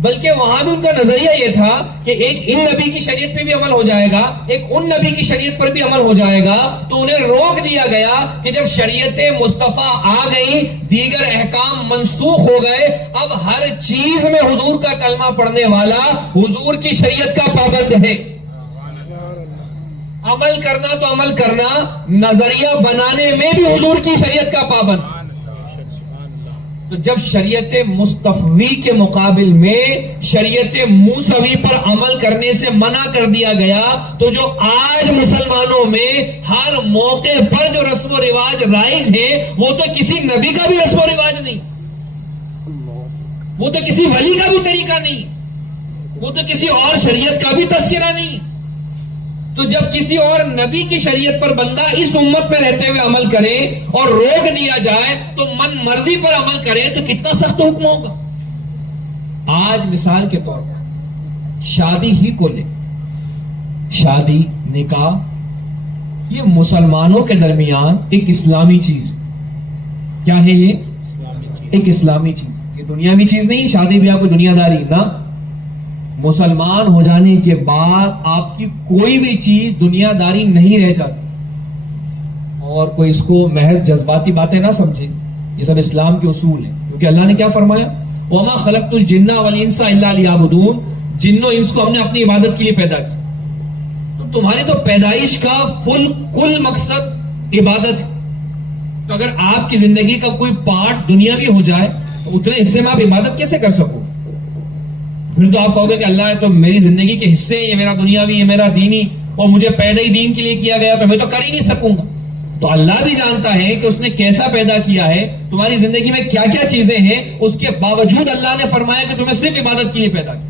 بلکہ وہاں بھی ان کا نظریہ یہ تھا کہ ایک ان نبی کی شریعت پہ بھی عمل ہو جائے گا, ایک ان نبی کی شریعت پر بھی عمل ہو جائے گا. تو انہیں روک دیا گیا کہ جب شریعت مصطفیٰ آ گئی, دیگر احکام منسوخ ہو گئے, اب ہر چیز میں حضور کا کلمہ پڑھنے والا حضور کی شریعت کا پابند ہے. عمل کرنا تو عمل کرنا, نظریہ بنانے میں بھی حضور کی شریعت کا پابند. تو جب شریعت مصطفی کے مقابل میں شریعت موسوی پر عمل کرنے سے منع کر دیا گیا, تو جو آج مسلمانوں میں ہر موقع پر جو رسم و رواج رائج ہیں وہ تو کسی نبی کا بھی رسم و رواج نہیں, وہ تو کسی ولی کا بھی طریقہ نہیں, وہ تو کسی اور شریعت کا بھی تذکرہ نہیں. تو جب کسی اور نبی کی شریعت پر بندہ اس امت میں رہتے ہوئے عمل کرے اور روک دیا جائے تو من مرضی پر عمل کرے تو کتنا سخت حکم ہوگا. آج مثال کے طور پر شادی ہی کو لے, شادی نکاح یہ مسلمانوں کے درمیان ایک اسلامی چیز. کیا ہے یہ؟ ایک اسلامی چیز, یہ دنیاوی چیز نہیں. شادی بیاہ کوئی دنیا داری نہ, مسلمان ہو جانے کے بعد آپ کی کوئی بھی چیز دنیا داری نہیں رہ جاتی. اور کوئی اس کو محض جذباتی باتیں نہ سمجھے, یہ سب اسلام کے اصول ہیں. کیونکہ اللہ نے کیا فرمایا, وَمَا خَلَقْتُ الْجِنَّ وَالْإِنسَ إِلَّا لِيَعْبُدُونَ, جن و انس کو ہم نے اپنی عبادت کے لیے پیدا کیا. تو تمہاری تو پیدائش کا کل مقصد عبادت ہے. تو اگر آپ کی زندگی کا کوئی پارٹ دنیاوی ہو جائے تو اتنے حصے میں آپ عبادت کیسے کر سکو؟ پھر تو آپ کہو گے کہ اللہ ہے تو میری زندگی کے حصے, یہ میرا دنیاوی, یہ میرا دینی, اور مجھے پیدا ہی دین کے لیے کیا گیا تو میں تو کر ہی نہیں سکوں گا. تو اللہ بھی جانتا ہے کہ اس نے کیسا پیدا کیا ہے, تمہاری زندگی میں کیا کیا چیزیں ہیں, اس کے باوجود اللہ نے فرمایا کہ تمہیں صرف عبادت کے لیے پیدا کیا.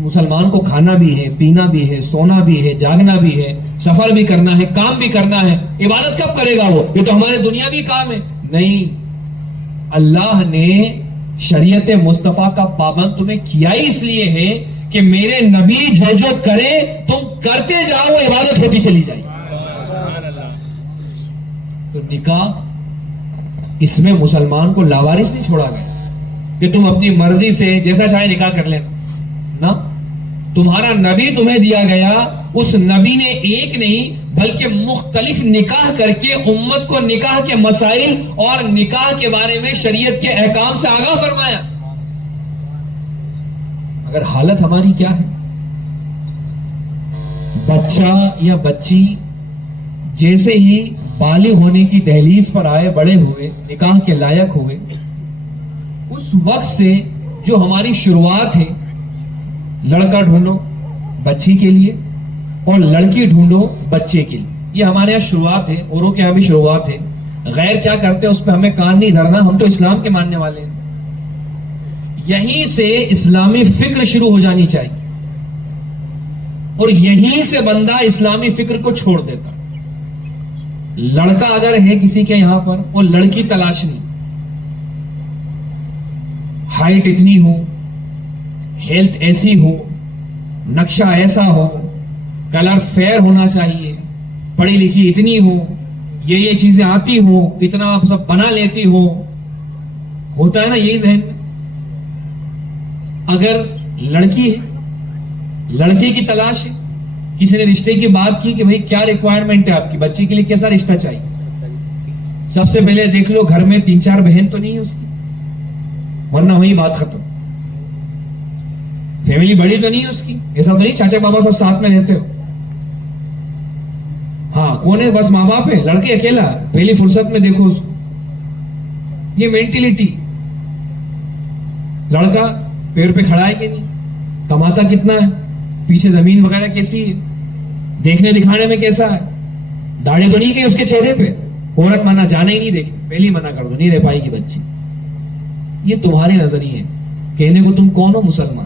مسلمان کو کھانا بھی ہے, پینا بھی ہے, سونا بھی ہے, جاگنا بھی ہے, سفر بھی کرنا ہے, کام بھی کرنا ہے. عبادت کب کرے گا وہ؟ یہ تو ہمارے دنیاوی کام ہے. نہیں, اللہ نے شریعت مصطفیٰ کا پابند تمہیں کیا ہی اس لیے ہے کہ میرے نبی جو جو کرے تم کرتے جاؤ, عبادت ہوتی چلی جائے. تو نکاح اس میں مسلمان کو لاوارث نہیں چھوڑا گیا کہ تم اپنی مرضی سے جیسا چاہے نکاح کر لینا. نہ، تمہارا نبی تمہیں دیا گیا، اس نبی نے ایک نہیں بلکہ مختلف نکاح کر کے امت کو نکاح کے مسائل اور نکاح کے بارے میں شریعت کے احکام سے آگاہ فرمایا. اگر حالت ہماری کیا ہے، بچہ یا بچی جیسے ہی بالغ ہونے کی دہلیز پر آئے، بڑے ہوئے، نکاح کے لائق ہوئے، اس وقت سے جو ہماری شروعات ہے، لڑکا ڈھونڈو بچی کے لیے اور لڑکی ڈھونڈو بچے کے لیے، یہ ہمارے یہاں شروعات ہے، اوروں کے یہاں بھی شروعات ہے. غیر کیا کرتے ہیں اس پہ ہمیں کان نہیں دھرنا، ہم تو اسلام کے ماننے والے ہیں. یہیں سے اسلامی فکر شروع ہو جانی چاہیے اور یہیں سے بندہ اسلامی فکر کو چھوڑ دیتا. لڑکا اگر ہے کسی کے یہاں پر، وہ لڑکی تلاشنی، ہائٹ اتنی ہو، ہیلتھ ایسی ہو، نقشہ ایسا ہو، کلر فیئر ہونا چاہیے، پڑھی لکھی اتنی ہو، یہ چیزیں آتی ہو، اتنا آپ سب بنا لیتی ہو. ہوتا ہے نا یہی ذہن میں. اگر لڑکی ہے، لڑکے کی تلاش ہے، کسی نے رشتے کی بات کی کہ بھئی کیا ریکوائرمنٹ ہے آپ کی بچی کے لیے، کیسا رشتہ چاہیے. سب سے پہلے دیکھ لو گھر میں 3-4 بہن تو نہیں ہے اس کی، ورنہ وہی بات ختم. فیملی بڑی تو نہیں ہے اس کی، ایسا تو نہیں چاچا بابا سب ساتھ میں رہتے ہو. ہاں کون ہے، بس ماں باپ ہے، لڑکے اکیلا، پہلی فرصت میں دیکھو اس کو. یہ مینٹلٹی. لڑکا پیر پہ کھڑا ہے کہ نہیں، کماتا کتنا ہے، پیچھے زمین وغیرہ کیسی ہے، دیکھنے دکھانے میں کیسا ہے، داڑھی تو نہیں کہ اس کے چہرے پہ. عورت منع، جانا ہی نہیں دیکھ، پہلی منع کر دو، نہیں رہ پائے گی بچی. یہ تمہارے نظریے کہنے کو تم کون ہو مسلمان.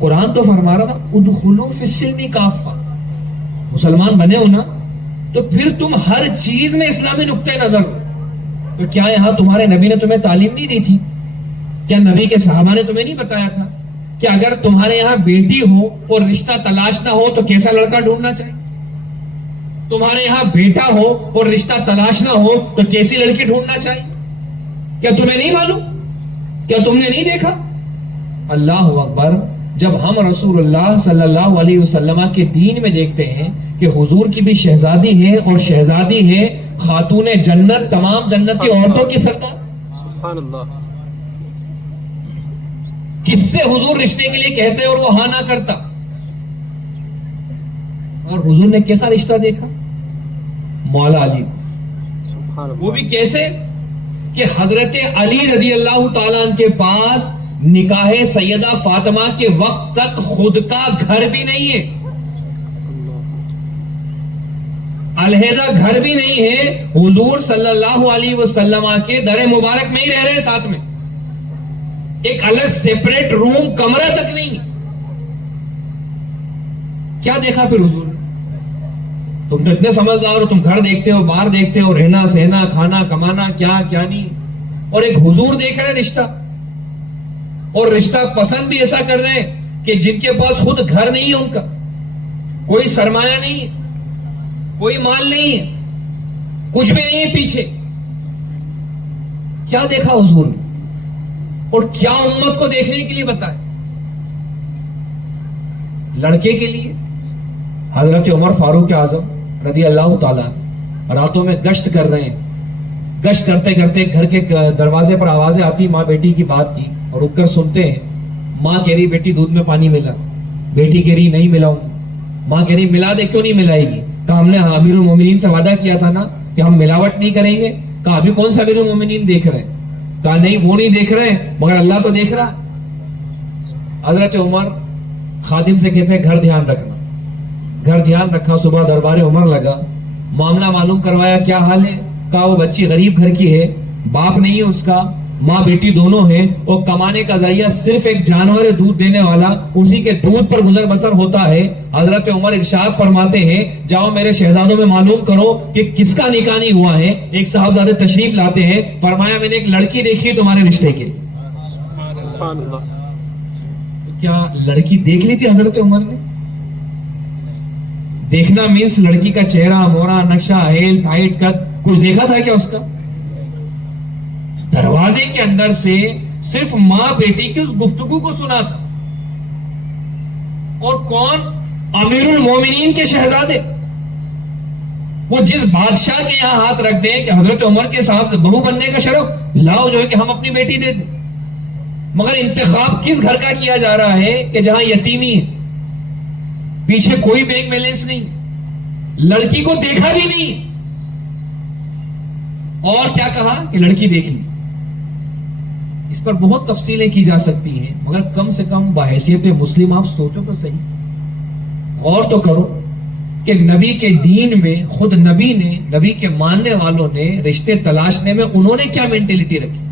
قرآن تو فرما رہا تھا ادخلوا فی السلم کافہ. مسلمان بنے ہو نا تو پھر تم ہر چیز میں اسلامی نقطۂ نظر ہو. تو کیا یہاں تمہارے نبی نے تمہیں تعلیم نہیں دی تھی؟ کیا نبی کے صحابہ نے تمہیں نہیں بتایا تھا کہ اگر تمہارے یہاں بیٹی ہو اور رشتہ تلاش نہ ہو تو کیسا لڑکا ڈھونڈنا چاہیے؟ تمہارے یہاں بیٹا ہو اور رشتہ تلاش نہ ہو تو کیسی لڑکی ڈھونڈنا چاہیے؟ کیا تمہیں نہیں معلوم؟ کیا تم نے نہیں دیکھا؟ اللہ اکبر. جب ہم رسول اللہ صلی اللہ علیہ وسلم کے دین میں دیکھتے ہیں کہ حضور کی بھی شہزادی ہے اور شہزادی ہے خاتون جنت، تمام جنتی عورتوں کی سردار، سبحان اللہ. کس سے حضور رشتے کے لیے کہتے اور وہ ہاں نہ کرتا؟ اور حضور نے کیسا رشتہ دیکھا؟ مولا علی، سبحان اللہ. وہ بھی کیسے کہ حضرت علی رضی اللہ تعالیٰ عنہ کے پاس نکاح سیدہ فاطمہ کے وقت تک خود کا گھر بھی نہیں ہے، علیحدہ گھر بھی نہیں ہے. حضور صلی اللہ علیہ وسلم کے در مبارک میں ہی رہ رہے ہیں ساتھ میں، ایک الگ سیپریٹ روم، کمرہ تک نہیں. کیا دیکھا پھر حضور نے؟ تم تو اتنے سمجھدار ہو، تم گھر دیکھتے ہو، باہر دیکھتے ہو، رہنا سہنا، کھانا کمانا، کیا کیا نہیں. اور ایک حضور دیکھ رہے رشتہ، اور رشتہ پسند بھی ایسا کر رہے ہیں کہ جن کے پاس خود گھر نہیں ہے، ان کا کوئی سرمایہ نہیں ہے، کوئی مال نہیں ہے، کچھ بھی نہیں ہے پیچھے. کیا دیکھا حضور نے اور کیا امت کو دیکھنے کے لیے بتایا؟ لڑکے کے لیے حضرت عمر فاروق اعظم رضی اللہ تعالیٰ راتوں میں گشت کر رہے ہیں. گشت کرتے کرتے گھر کے دروازے پر آوازیں آتی، ماں بیٹی کی بات کی، اور رک کر سنتے ہیں. ماں کہہ رہی بیٹی دودھ میں پانی ملا، بیٹی کہہ رہی نہیں ملاؤں. ماں کہہ رہی ملا دے، کیوں نہیں ملائے گی؟ کہا ہم نے امیر المومنین سے وعدہ کیا تھا نا کہ ہم ملاوٹ نہیں کریں گے. کہا ابھی کون سا امیر المومنین دیکھ رہے ہیں؟ کہا نہیں وہ نہیں دیکھ رہے مگر اللہ تو دیکھ رہا. حضرت عمر خادم سے کہتے ہیں گھر دھیان رکھنا. گھر دھیان رکھا. صبح دربار عمر لگا، معاملہ معلوم کروایا کیا حال ہے. کہا وہ بچی غریب گھر کی ہے، باپ نہیں ہے اس کا، ماں بیٹی دونوں ہیں، اور کمانے کا ذریعہ صرف ایک جانور ہے دودھ دینے والا، اسی کے دودھ پر گزر بسر ہوتا ہے. حضرت عمر ارشاد فرماتے ہیں جاؤ میرے شہزادوں میں معلوم کرو کہ کس کا نکاح نہیں ہوا ہے. ایک صاحبزادے تشریف لاتے ہیں، فرمایا میں نے ایک لڑکی دیکھی تمہارے رشتے کے لیے. سبحان اللہ. کیا لڑکی دیکھ لی تھی حضرت عمر نے؟ دیکھنا مینس لڑکی کا چہرہ مورا نقشہ ہیل ہائٹ قد کچھ دیکھا تھا کیا اس کا؟ دروازے کے اندر سے صرف ماں بیٹی کی اس گفتگو کو سنا تھا. اور کون؟ امیر المومنین کے شہزادے. وہ جس بادشاہ کے یہاں ہاتھ رکھ دیں کہ حضرت عمر کے صاحب سے بہو بننے کا شرف لاؤ جو ہے کہ ہم اپنی بیٹی دے دیں. مگر انتخاب کس گھر کا کیا جا رہا ہے کہ جہاں یتیمی ہے, پیچھے کوئی بینک بیلنس نہیں, لڑکی کو دیکھا بھی نہیں, اور کیا کہا کہ لڑکی دیکھ لی. اس پر بہت تفصیلیں کی جا سکتی ہیں, مگر کم سے کم بحیثیت مسلم آپ سوچو تو صحیح, غور تو کرو کہ نبی کے دین میں خود نبی نے, نبی کے ماننے والوں نے رشتے تلاشنے میں انہوں نے کیا مینٹلٹی رکھی,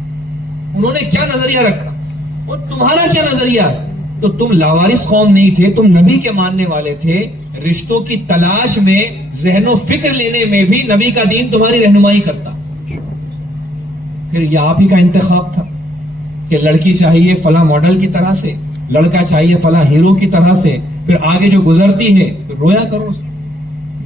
انہوں نے کیا نظریہ رکھا, اور تمہارا کیا نظریہ ہے؟ تو تم لاوارث قوم نہیں تھے, تم نبی کے ماننے والے تھے. رشتوں کی تلاش میں, ذہن و فکر لینے میں بھی نبی کا دین تمہاری رہنمائی کرتا. پھر یہ آپ ہی کا انتخاب تھا کہ لڑکی چاہیے فلاں ماڈل کی طرح سے, لڑکا چاہیے فلاں ہیرو کی طرح سے. پھر آگے جو گزرتی ہے رویا کرو,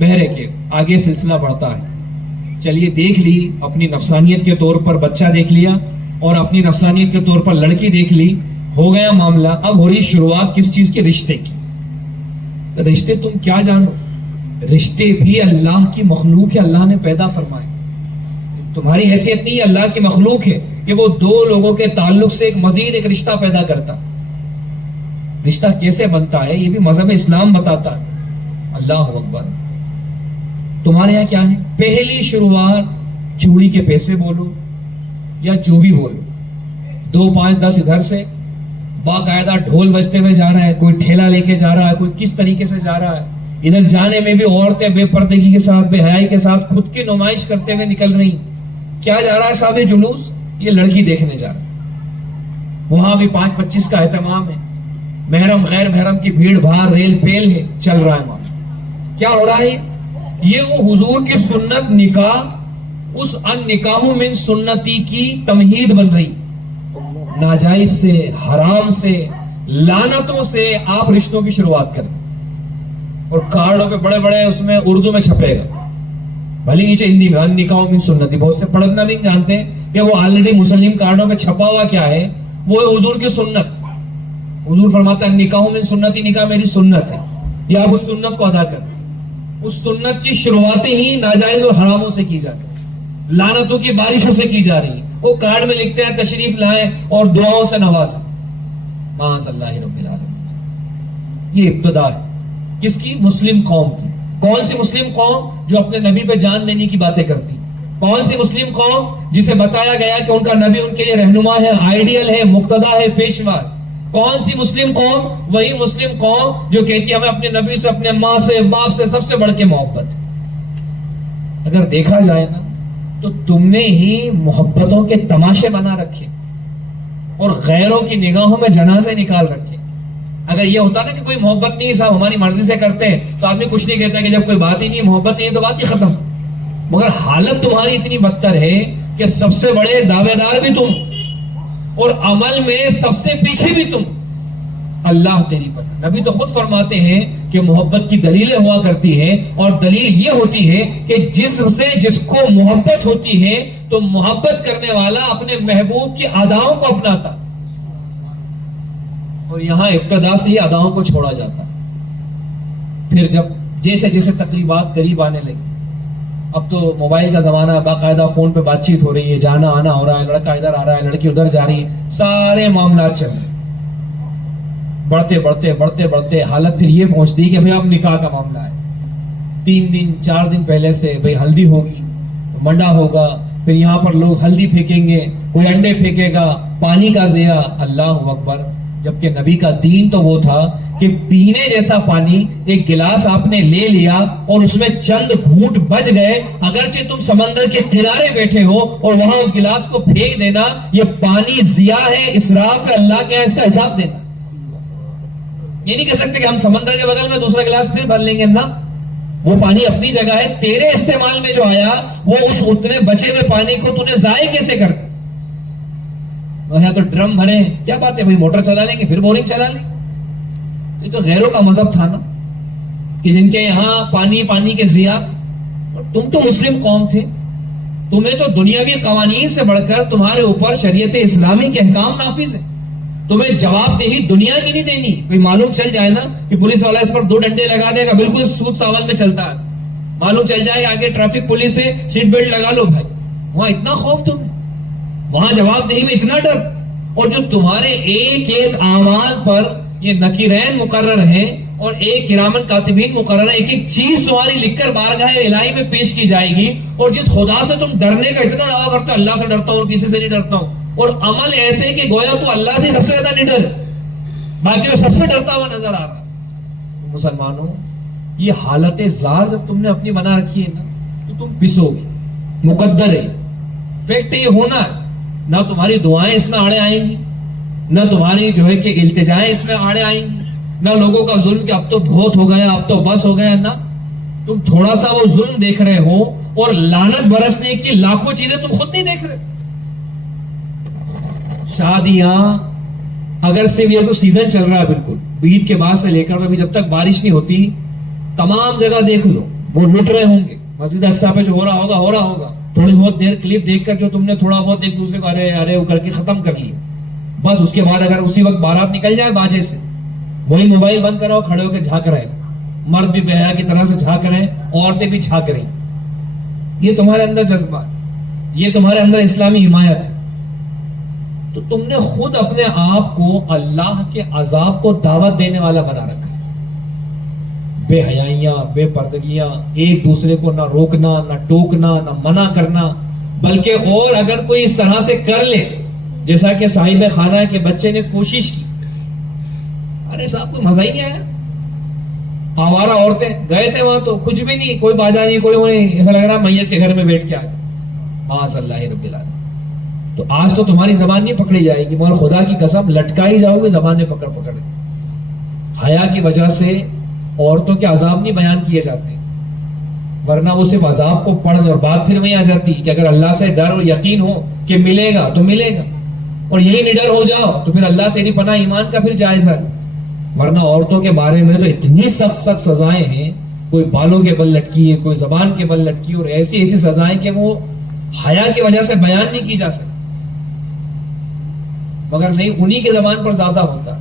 بہرے کے آگے سلسلہ بڑھتا ہے. چلیے دیکھ لی, اپنی نفسانیت کے طور پر بچہ دیکھ لیا اور اپنی نفسانیت کے طور پر لڑکی دیکھ لی, ہو گیا معاملہ. اب ہو رہی شروعات کس چیز کے؟ رشتے کی. رشتے تم کیا جانو, رشتے بھی اللہ کی مخلوق ہے, اللہ نے پیدا فرمائے. تمہاری حیثیت نہیں, اللہ کی مخلوق ہے کہ وہ دو لوگوں کے تعلق سے ایک مزید ایک رشتہ پیدا کرتا. رشتہ کیسے بنتا ہے یہ بھی مذہب اسلام بتاتا ہے. اللہ اکبر. تمہارے یہاں کیا ہے؟ پہلی شروعات چوڑی کے پیسے بولو یا جو بھی بولو, 2 5 10 ادھر سے, باقاعدہ ڈھول بجتے ہوئے جا رہا ہے, کوئی ٹھیلا لے کے جا رہا ہے, کوئی کس طریقے سے جا رہا ہے. ادھر جانے میں بھی عورتیں بے پردگی کے ساتھ, بے حیائی کے ساتھ خود کی نمائش کرتے ہوئے نکل رہی. کیا جا رہا ہے صاحب جلوس؟ یہ لڑکی دیکھنے جا رہا ہے. وہاں بھی 5 25 کا اہتمام ہے, محرم غیر محرم کی بھیڑ بھاڑ ریل پیل ہے, چل رہا ہے معاملہ. کیا ہو رہا ہے؟ یہ وہ حضور کی سنت نکاح, اس ان نکاح من سنتی کی تمہید بن رہی. ناجائز سے, حرام سے, لعنتوں سے آپ رشتوں کی شروعات کریں, اور کارڈوں پہ بڑے بڑے اس میں اردو میں چھپے گا, بھلی نیچے ہندی میں ان نکاح من سنتی. بہت سے پڑھنا نہیں جانتے کہ وہ آلریڈی مسلم کارڈوں میں چھپا ہوا کیا ہے, وہ ہے حضور کی سنت. حضور فرماتا ہے نکاح من سنتی, نکاح میری سنت ہے, یا آپ اس سنت کو ادا کریں. اس سنت کی شروعاتیں ہی ناجائز اور حراموں سے کی جا رہی, لعنتوں کی بارشوں سے کی جا رہی. وہ کارڈ میں لکھتے ہیں تشریف لائیں اور دعاؤں سے نوازیں. معاذ اللہ رب العالمین. یہ ابتدا ہے کس کی؟ مسلم قوم کی. کون سی مسلم قوم؟ جو اپنے نبی پہ جان دینے کی باتیں کرتی. کون سی مسلم قوم؟ جسے بتایا گیا کہ ان کا نبی ان کے لیے رہنما ہے, آئیڈیل ہے, مقتدا ہے, پیشوا ہے. کون سی مسلم قوم؟ وہی مسلم قوم جو کہتی ہے ہمیں اپنے نبی سے, اپنے ماں سے, باپ سے سب سے بڑھ کے محبت. اگر دیکھا جائے نا تو تم نے ہی محبتوں کے تماشے بنا رکھے اور غیروں کی نگاہوں میں جنازے نکال رکھے. اگر یہ ہوتا نا کہ کوئی محبت نہیں صاحب ہماری مرضی سے کرتے ہیں تو آدمی کچھ نہیں کہتا کہ جب کوئی بات ہی نہیں, محبت نہیں ہے تو بات ہی ختم. مگر حالت تمہاری اتنی بدتر ہے کہ سب سے بڑے دعوے دار بھی تم اور عمل میں سب سے پیچھے بھی تم. اللہ تیری پتہ. نبی تو خود فرماتے ہیں کہ محبت کی دلیلیں ہوا کرتی ہیں, اور دلیل یہ ہوتی ہے کہ جس کو محبت ہوتی ہے تو محبت کرنے والا اپنے محبوب کی اداؤں کو اپناتا, اور یہاں ابتدا سے ہی اداؤں کو چھوڑا جاتا. پھر جب جیسے جیسے تقریبات قریب آنے لگی, اب تو موبائل کا زمانہ ہے, باقاعدہ فون پہ بات چیت ہو رہی ہے, جانا آنا ہو رہا ہے, لڑکا ادھر آ رہا ہے, لڑکی ادھر جا رہی ہے, سارے معاملات چل رہے. بڑھتے بڑھتے بڑھتے بڑھتے حالت پھر یہ پہنچتی کہ بھئی اب نکاح کا معاملہ ہے. 3 دن 4 دن پہلے سے بھئی ہلدی ہوگی, منڈا ہوگا, پھر یہاں پر لوگ ہلدی پھینکیں گے, کوئی انڈے پھینکے گا, پانی کا ضیاء. اللہ اکبر. جبکہ نبی کا دین تو وہ تھا کہ پینے جیسا پانی ایک گلاس آپ نے لے لیا اور اس میں چند گھونٹ بچ گئے, اگرچہ تم سمندر کے کنارے بیٹھے ہو اور وہاں اس گلاس کو پھینک دینا, یہ پانی ضیاء ہے, اسراف ہے, اللہ کے اس کا حساب دینا. یہ نہیں کہہ سکتے کہ ہم سمندر کے بغل میں دوسرا گلاس پھر بھر لیں گے نا, وہ پانی اپنی جگہ ہے, تیرے استعمال میں جو آیا وہ اس اتنے بچے ہوئے پانی کو تو نے ضائع کیسے کر دیا. تو ڈرم بھرے, کیا بات ہے بھائی, موٹر چلا لیں گے پھر بورنگ چلا لیں. یہ تو غیروں کا مذہب تھا نا. کہ جن کے یہاں پانی کے ضیاء تھے. اور تم تو مسلم قوم تھے, تمہیں تو دنیاوی قوانین سے بڑھ کر تمہارے اوپر شریعت اسلامی کے احکام نافذ ہیں. تمہیں جواب دہی دنیا کی نہیں دینی. کوئی معلوم چل جائے نا کہ پولیس والا اس پر 2 ڈنڈے لگا دے گا, بالکل سود ساول میں چلتا ہے, معلوم چل جائے آگے ٹریفک پولیس ہے, سیٹ بیلٹ لگا لو بھائی. وہاں اتنا خوف تمہیں, وہاں جواب دہی میں اتنا ڈر. اور جو تمہارے ایک ایک اعمال پر یہ نکیرین مقرر ہیں اور ایک کرامن کاتبین مقرر ہے, ایک ایک چیز تمہاری لکھ کر بارگاہ الہی میں پیش کی جائے گی. اور جس خدا سے تم ڈرنے کا اتنا دعویٰ کرتے ہو, اللہ سے ڈرتا ہوں اور کسی سے نہیں ڈرتا ہوں, اور عمل ایسے کہ گویا تو اللہ سے سب سے زیادہ نڈر ہے, باقی وہ سب سے ڈرتا ہوا نظر آ رہا. مسلمانوں, یہ حالت زار جب تم نے اپنی بنا رکھی ہے نا, تو تم پسو گے. مقدر ہے, فیکٹ یہ ہونا ہے. نہ تمہاری دعائیں اس میں آڑے آئیں گی, نہ تمہاری جو ہے کہ التجائیں اس میں آڑے آئیں گی, نہ لوگوں کا ظلم کہ اب تو بہت ہو گیا, اب تو بس ہو گیا. نہ تم تھوڑا سا وہ ظلم دیکھ رہے ہو اور لعنت برسنے کی لاکھوں چیزیں تم خود نہیں دیکھ رہے. شادیاں اگر صرف یہ تو سیزن چل رہا ہے بالکل عید کے بعد سے لے کر ابھی جب تک بارش نہیں ہوتی, تمام جگہ دیکھ لو وہ لٹ رہے ہوں گے. مسجد اقصی پہ جو ہو رہا ہوگا, تھوڑی بہت دیر کلپ دیکھ کر جو تم نے تھوڑا بہت ایک دوسرے کو ارے کر کے ختم کر لیا, بس اس کے بعد اگر اسی وقت بارات نکل جائے باجے سے, وہی موبائل بند کرو, کھڑے ہو کے جھانک رہے, مرد بھی بے حیا کی طرح سے جھانک رہے, عورتیں بھی جھانک رہی. یہ تمہارے اندر جذبہ, یہ تمہارے اندر اسلامی حمایت ہے. تو تم نے خود اپنے آپ کو اللہ کے عذاب کو دعوت دینے والا بنا رکھا. بے حیائیاں, بے پردگیاں, ایک دوسرے کو نہ روکنا, نہ ٹوکنا, نہ منع کرنا, بلکہ اور اگر کوئی اس طرح سے کر لے جیسا کہ صاحب خانہ کے بچے نے کوشش کی, ارے صاحب کوئی مزہ ہی نہیں آیا. آوارہ عورتیں گئے تھے وہاں تو کچھ بھی نہیں, کوئی باجا نہیں, کوئی وہ نہیں, ایسا لگ رہا میت کے گھر میں بیٹھ کے آئے. معاذ اللہ رب العالمین. تو آج تو تمہاری زبان نہیں پکڑی جائے گی, مگر خدا کی قسم لٹکائی جاؤ گے زبانیں پکڑ پکڑ. حیا کی وجہ سے عورتوں کے عذاب نہیں بیان کیے جاتے, ورنہ وہ صرف عذاب کو پڑھ اور بات پھر وہیں آ جاتی کہ اگر اللہ سے ڈر اور یقین ہو کہ ملے گا تو ملے گا, اور یہی نڈر ہو جاؤ تو پھر اللہ تیری پناہ ایمان کا پھر جائزہ. ورنہ عورتوں کے بارے میں تو اتنی سخت سخت سزائیں ہیں, کوئی بالوں کے بل لٹکی ہے, کوئی زبان کے بل لٹکی, اور ایسی ایسی سزائیں کہ وہ حیا کی وجہ سے بیان نہیں کی جا سکتی. مگر نہیں, انہی کے زبان پر زیادہ ہوتا.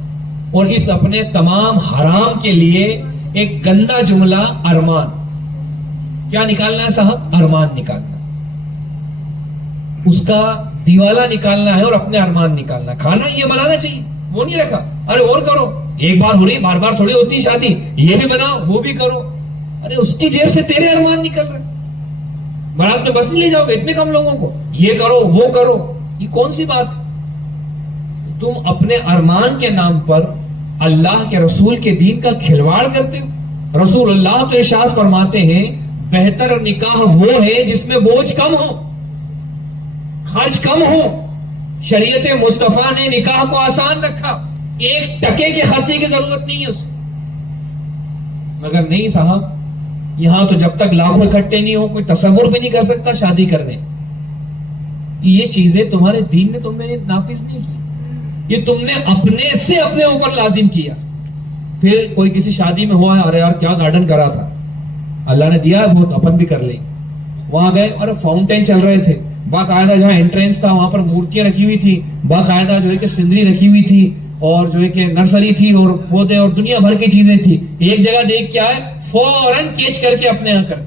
اور اس اپنے تمام حرام کے لیے ایک گندا جملہ ارمان, کیا نکالنا ہے صاحب؟ ارمان نکالنا, اس کا دیوالا نکالنا ہے اور اپنے ارمان نکالنا. کھانا یہ بنانا چاہیے, وہ نہیں رکھا, ارے اور کرو, ایک بار ہو رہی, بار بار تھوڑی ہوتی شادی, یہ بھی بناؤ وہ بھی کرو. ارے اس کی جیب سے تیرے ارمان نکل رہے, بارات میں بس نہیں لے جاؤ گے اتنے کم لوگوں کو, یہ کرو وہ کرو, یہ کون سی بات؟ تم اپنے ارمان کے نام پر اللہ کے رسول کے دین کا کھلواڑ کرتے ہو. رسول اللہ تو ارشاد فرماتے ہیں بہتر نکاح وہ ہے جس میں بوجھ کم ہو, خرچ کم ہو. شریعت مصطفیٰ نے نکاح کو آسان رکھا, ایک ٹکے کے خرچے کی ضرورت نہیں ہے اس. مگر نہیں صاحب, یہاں تو جب تک لاکھوں اکٹھے نہیں ہو کوئی تصور بھی نہیں کر سکتا شادی کرنے. یہ چیزیں تمہارے دین نے تمہیں نافذ نہیں کی, یہ تم نے اپنے سے اپنے اوپر لازم کیا. پھر کوئی کسی شادی میں ہوا ہے, ارے یار کیا گارڈن کرا تھا, اللہ نے دیا ہے بہت, اپن بھی کر لیں. وہاں گئے اور فاؤنٹین چل رہے تھے, باقاعدہ جہاں انٹرنس تھا وہاں پر مورتیاں رکھی ہوئی تھی, باقاعدہ جو ہے کہ سندری رکھی ہوئی تھی, اور جو ہے کہ نرسری تھی اور پودے اور دنیا بھر کی چیزیں تھی. ایک جگہ دیکھ کے آئے, فوراً کیچ کر کے اپنے یہاں کر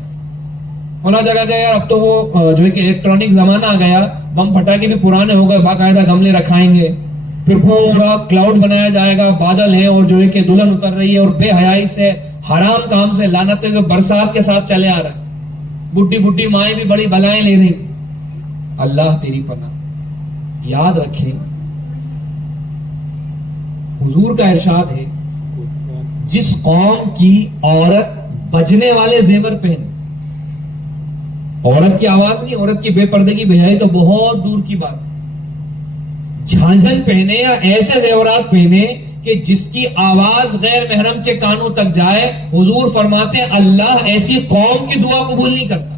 فلاں جگہ گئے, یار اب تو وہ جو ہے کہ الیکٹرانک زمانہ آ گیا, بم پٹاخے بھی پرانے ہو گئے, باقاعدہ گملے رکھائیں گے, پھر پورا کلاؤڈ بنایا جائے گا, بادل ہے اور جو ہے کہ دلہن اتر رہی ہے, اور بے حیائی سے حرام کام سے لعنت برسات کے ساتھ چلے آ رہا ہے. بڈھی بڈھی مائیں بھی بڑی بلائیں لے رہی. اللہ تیری پناہ. یاد رکھیں حضور کا ارشاد ہے جس قوم کی عورت بجنے والے زیور پہنے, عورت کی آواز نہیں, عورت کی بے پردگی بے حیائی تو بہت دور کی بات, جھانجھن پہنے یا ایسے زیورات پہنے کہ جس کی آواز غیر محرم کے کانوں تک جائے. حضور فرماتے ہیں اللہ ایسی قوم کی دعا قبول نہیں کرتا.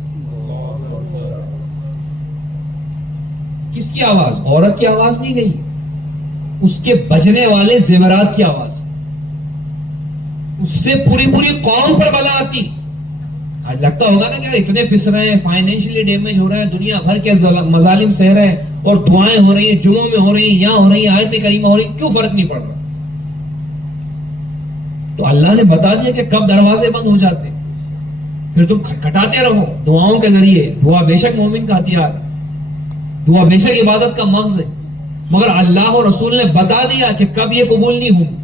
کس کی آواز؟ عورت کی آواز نہیں گئی, اس کے بجنے والے زیورات کی آواز. اس سے پوری پوری قوم پر بلا آتی. آج لگتا ہوگا نا کہ یار اتنے پس رہے ہیں, فائنینشلی ڈیمیج ہو رہا ہے, دنیا بھر کے مظالم سہ رہے ہیں, اور دعائیں ہو رہی ہیں, جمعوں میں ہو رہی ہیں, یہاں ہو رہی ہیں, آیت کریمہ ہو رہی ہیں, کیوں فرق نہیں پڑ رہا؟ تو اللہ نے بتا دیا کہ کب دروازے بند ہو جاتے, پھر تم کھٹکھٹاتے رہو دعاؤں کے ذریعے. دعا بے شک مومن کا ہتھیار ہے, دعا بے شک عبادت کا مغز ہے, مگر اللہ اور رسول نے بتا دیا کہ کب یہ قبول نہیں ہوں.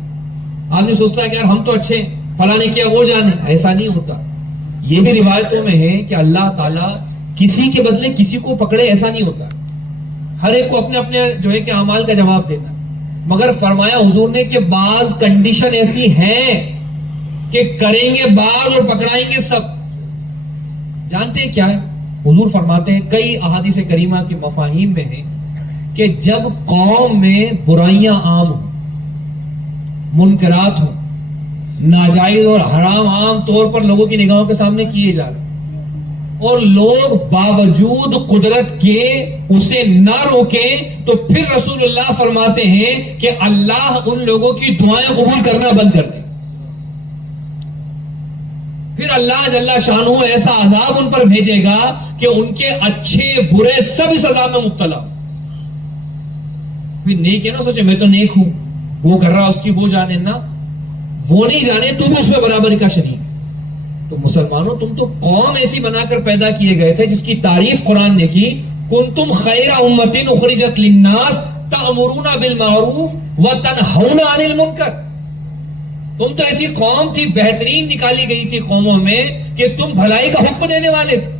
آدمی سوچتا ہے کہ یار ہم تو اچھے, فلاں نے کیا وہ جانے. ایسا نہیں ہوتا. یہ بھی روایتوں میں ہے کہ اللہ تعالیٰ کسی کے بدلے کسی کو پکڑے, ایسا نہیں ہوتا. ہر ایک کو اپنے اپنے جو ہے کہ اعمال کا جواب دینا. مگر فرمایا حضور نے کہ بعض کنڈیشن ایسی ہیں کہ کریں گے بعض اور پکڑائیں گے سب. جانتے ہیں کیا ہے؟ حضور فرماتے ہیں, کئی احادیث کریمہ کے مفاہیم میں ہے کہ جب قوم میں برائیاں عام ہوں, منکرات ہوں, ناجائز اور حرام عام طور پر لوگوں کی نگاہوں کے سامنے کیے جا رہے, اور لوگ باوجود قدرت کے اسے نہ روکیں, تو پھر رسول اللہ فرماتے ہیں کہ اللہ ان لوگوں کی دعائیں قبول کرنا بند کر دے. پھر اللہ جل شانہ ایسا عذاب ان پر بھیجے گا کہ ان کے اچھے برے سب اس عذاب میں مبتلا. پھر نیک ہے نا, سوچے میں تو نیک ہوں, وہ کر رہا اس کی وہ جانے نا, وہ نہیں جانے تو بھی اس میں برابر کا شریک. تو مسلمانوں, تم تو قوم ایسی بنا کر پیدا کیے گئے تھے جس کی تعریف قرآن نے کی, کنتم خیر امۃ اخرجت للناس تأمرون بالمعروف وتنہون عن المنکر. تم تو ایسی قوم تھی, بہترین نکالی گئی تھی قوموں میں, کہ تم بھلائی کا حکم دینے والے تھے,